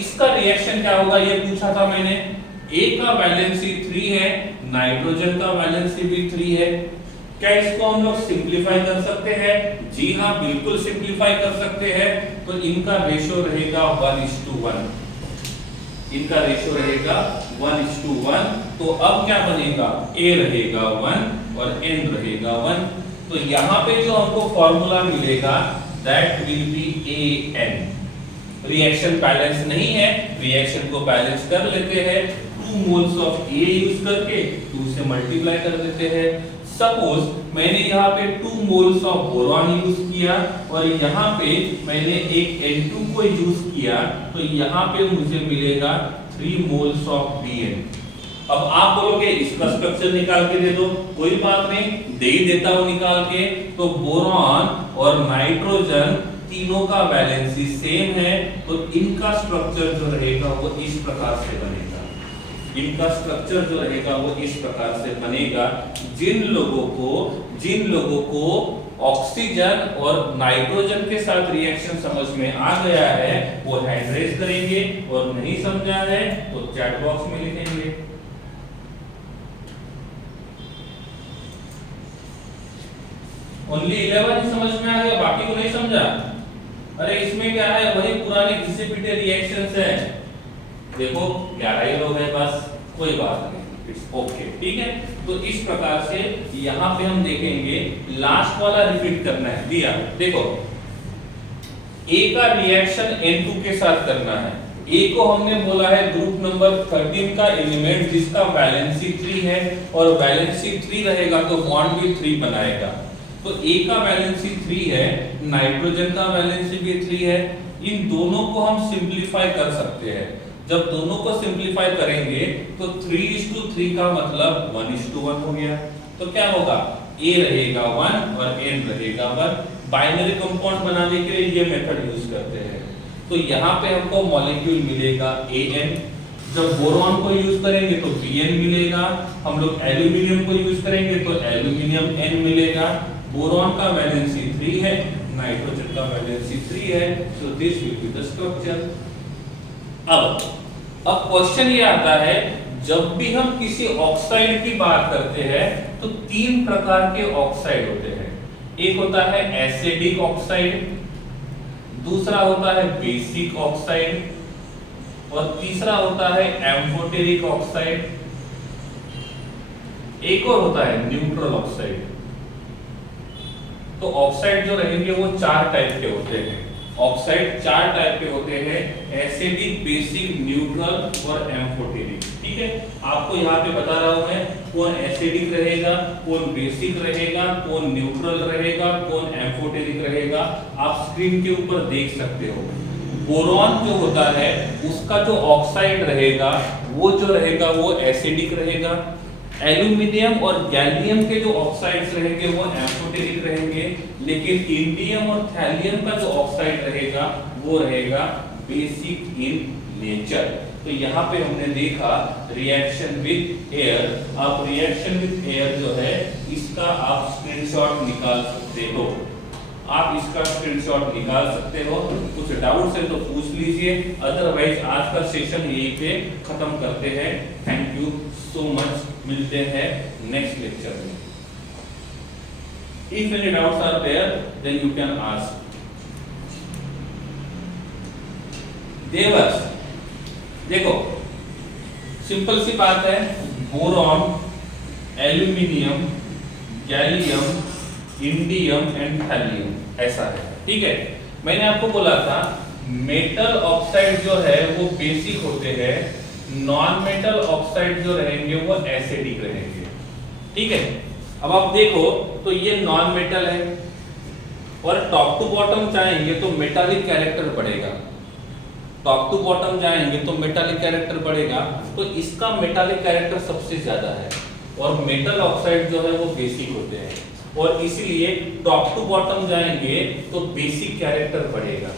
इसका रिएक्शन क्या होगा ये पूछा था मैंने। A का वैलेंसी 3 है, नाइट्रोजन का वैलेंसी भी 3 है। क्या इसको हम लोग सिंपलीफाई कर सकते हैं? जी हाँ, बिल्कुल सिंपलीफाई कर सकते हैं। तो इनका रेशियो रहेगा 1:1, इनका रेशियो रहेगा 1:1। तो अब क्या बनेगा? A रहेगा 1 और N रहेगा 1। तो यहाँ पे जो हमको फॉर्मूला मिलेगा that will be AN। Reaction balance नहीं है, रिएक्शन को बैलेंस कर लेते हैं। 2 मोल्स ऑफ A यूज करके 2 से मल्टीप्लाई कर देते हैं। सपोज मैंने यहाँ पे 2 मोल्स ऑफ बोरॉन यूज किया और यहाँ पे मैंने एक N2 को यूज किया, तो यहाँ पे मुझे मिलेगा 3 मोल्स ऑफ BN। अब आप बोलोगे इसका स्ट्रक्चर निकाल के दे दो, कोई बात नहीं, दे ही देता हूं निकाल के। तो बोरॉन और नाइट्रोजन तीनों का वैलेंसी सेम है, तो इनका स्ट्रक्चर जो रहेगा वो इस प्रकार से बनेगा। इनका स्ट्रक्चर जो रहेगा वो इस प्रकार से बनेगा। जिन लोगों को ऑक्सीजन और नाइट्रोजन के साथ रिएक्शन समझ में आ गया है वो हैंड रेज करेंगे, और नहीं समझा है तो चैट बॉक्स में लिखेंगे। ओनली 11 ही समझ में आ गया, बाकी को नहीं समझा? अरे इसमें क्या है, वही पुराने घिसे पिटे रिएक्शंस हैं। देखो 11 ही लोग हैं बस, कोई बात नहीं, इट्स ओके, ठीक है। तो इस प्रकार से यहाँ पे हम देखेंगे, लास्ट वाला रिपीट करना है दिया। देखो A का रिएक्शन N2 के साथ करना है। A को हमने बोला है ग्रुप नंबर 13 का एलिमेंट जिसका वैलेंसी 3 है, और वैलेंसी 3 रहेगा तो बॉन्ड भी 3 बनाएगा। तो A का वैलेंसी 3 है, नाइट्रोजन का वैलेंसी भी 3 है। इन दोनों को हम सिंपलीफाई कर सकते हैं। जब दोनों को सिंपलीफाई करेंगे तो 3:3 का मतलब 1:1 हो गया। तो क्या होगा? A रहेगा 1 और N रहेगा 1। बाइनरी कंपाउंड बनाने के लिए ये मेथड यूज करते हैं। तो यहाँ पे हमको मॉलिक्यूल मिलेगा AN। जब बोरॉन को यूज करेंगे तो BN मिलेगा। हम लोग एल्यूमिनियम को यूज करेंगे तो एल्यूमिनियम N मिलेगा। बोरॉन का वैलेंसी 3 है, नाइट्रोजन का वैलेंसी 3 है, so this will be the structure. अब क्वेश्चन ये आता है, जब भी हम किसी ऑक्साइड की बात करते हैं तो 3 प्रकार के ऑक्साइड होते हैं। एक होता है एसिडिक ऑक्साइड, दूसरा होता है बेसिक ऑक्साइड, और तीसरा होता है एम्फोटेरिक ऑक्साइड। एक और होता है न्यूट्रल ऑक्साइड। तो ऑक्साइड जो रहेंगे वो 4 टाइप के होते हैं। ऑक्साइड 4 टाइप के होते हैं, एसिडिक, बेसिक, न्यूट्रल और एम्फोटेरिक। ठीक है, आपको यहाँ पे बता रहा हूं मैं, कौन एसिडिक रहेगा, कौन बेसिक रहेगा, कौन न्यूट्रल रहेगा, कौन एम्फोटेरिक रहेगा, आप स्क्रीन के ऊपर देख सकते हो। बोरॉन जो होता है उसका जो ऑक्साइड रहेगा वो जो रहेगा वो एसिडिक रहेगा। एल्यूमिनियम और गैलियम के जो ऑक्साइड्स रहेंगे वो एम्फोटेरिक रहेंगे, लेकिन इंडियम और थैलियम का जो ऑक्साइड रहेगा वो रहेगा बेसिक इन नेचर। तो यहाँ पे हमने देखा रिएक्शन विद एयर। आप रिएक्शन विद एयर जो है इसका आप स्क्रीनशॉट निकाल सकते हो, आप इसका स्क्रीनशॉट निकाल सकते हो। कुछ डाउट्स है तो पूछ लीजिए, अदरवाइज आज का सेशन यहीं पे खत्म करते हैं। थैंक यू सो मच, मिलते हैं नेक्स्ट लेक्चर में। If any doubts are there then you can ask. देवर्स देखो, सिंपल सी बात है, boron, aluminium, gallium, indium and thallium, ऐसा है। ठीक है, मैंने आपको बोला था मेटल ऑक्साइड जो है वो बेसिक होते हैं, नॉन मेटल ऑक्साइड जो रहेंगे वो एसिडिक रहेंगे। ठीक है, अब आप देखो तो ये नॉन मेटल है, और टॉप टू बॉटम जाएंगे तो मेटालिक कैरेक्टर बढ़ेगा। टॉप टू बॉटम जाएंगे तो मेटालिक कैरेक्टर बढ़ेगा, तो इसका मेटालिक कैरेक्टर सबसे ज्यादा है, और मेटल ऑक्साइड जो है वो बेसिक होते हैं, और इसीलिए टॉप टू बॉटम जाएंगे तो बेसिक कैरेक्टर बढ़ेगा।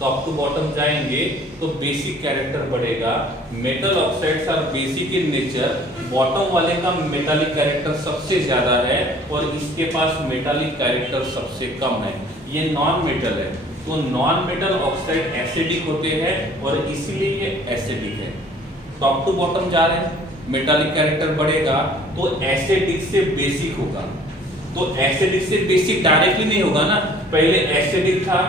टॉप टू बॉटम जाएंगे तो बेसिक कैरेक्टर बढ़ेगा। Metal oxides are basic in nature, bottom वाले का मेटालिक कैरेक्टर सबसे ज्यादा है और इसके पास मेटालिक कैरेक्टर सबसे कम है। ये नॉन मेटल है। तो नॉन मेटल ऑक्साइड एसिडिक होते हैं और इसीलिए ये एसिडिक है। टॉप टू बॉटम जा रहे हैं, मेटालिक कैरेक्टर बढ़ेगा तो एसिडिक से बेसिक होगा। तो एसिडिक से बेसिक डायरेक्टली नहीं होगा ना, पहले एसिडिक था,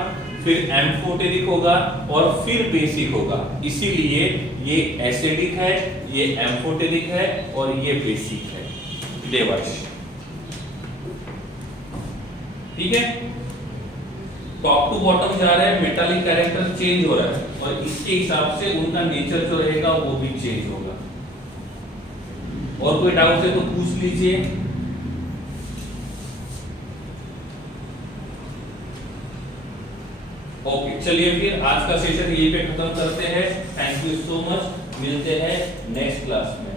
फिर एम्फोटेरिक होगा और फिर बेसिक होगा। इसीलिए ये एसिडिक है, ये एम्फोटेरिक है और ये बेसिक है। देवांश, ठीक है। टॉप टू बॉटम जा रहा है, मेटालिक कैरेक्टर चेंज हो रहा है और इसके हिसाब से उनका नेचर जो रहेगा वो भी चेंज होगा। और कोई डाउट है तो पूछ लीजिए। ओके, चलिए फिर आज का सेशन यहीं पे खत्म करते हैं। थैंक यू सो मच, मिलते हैं नेक्स्ट क्लास में।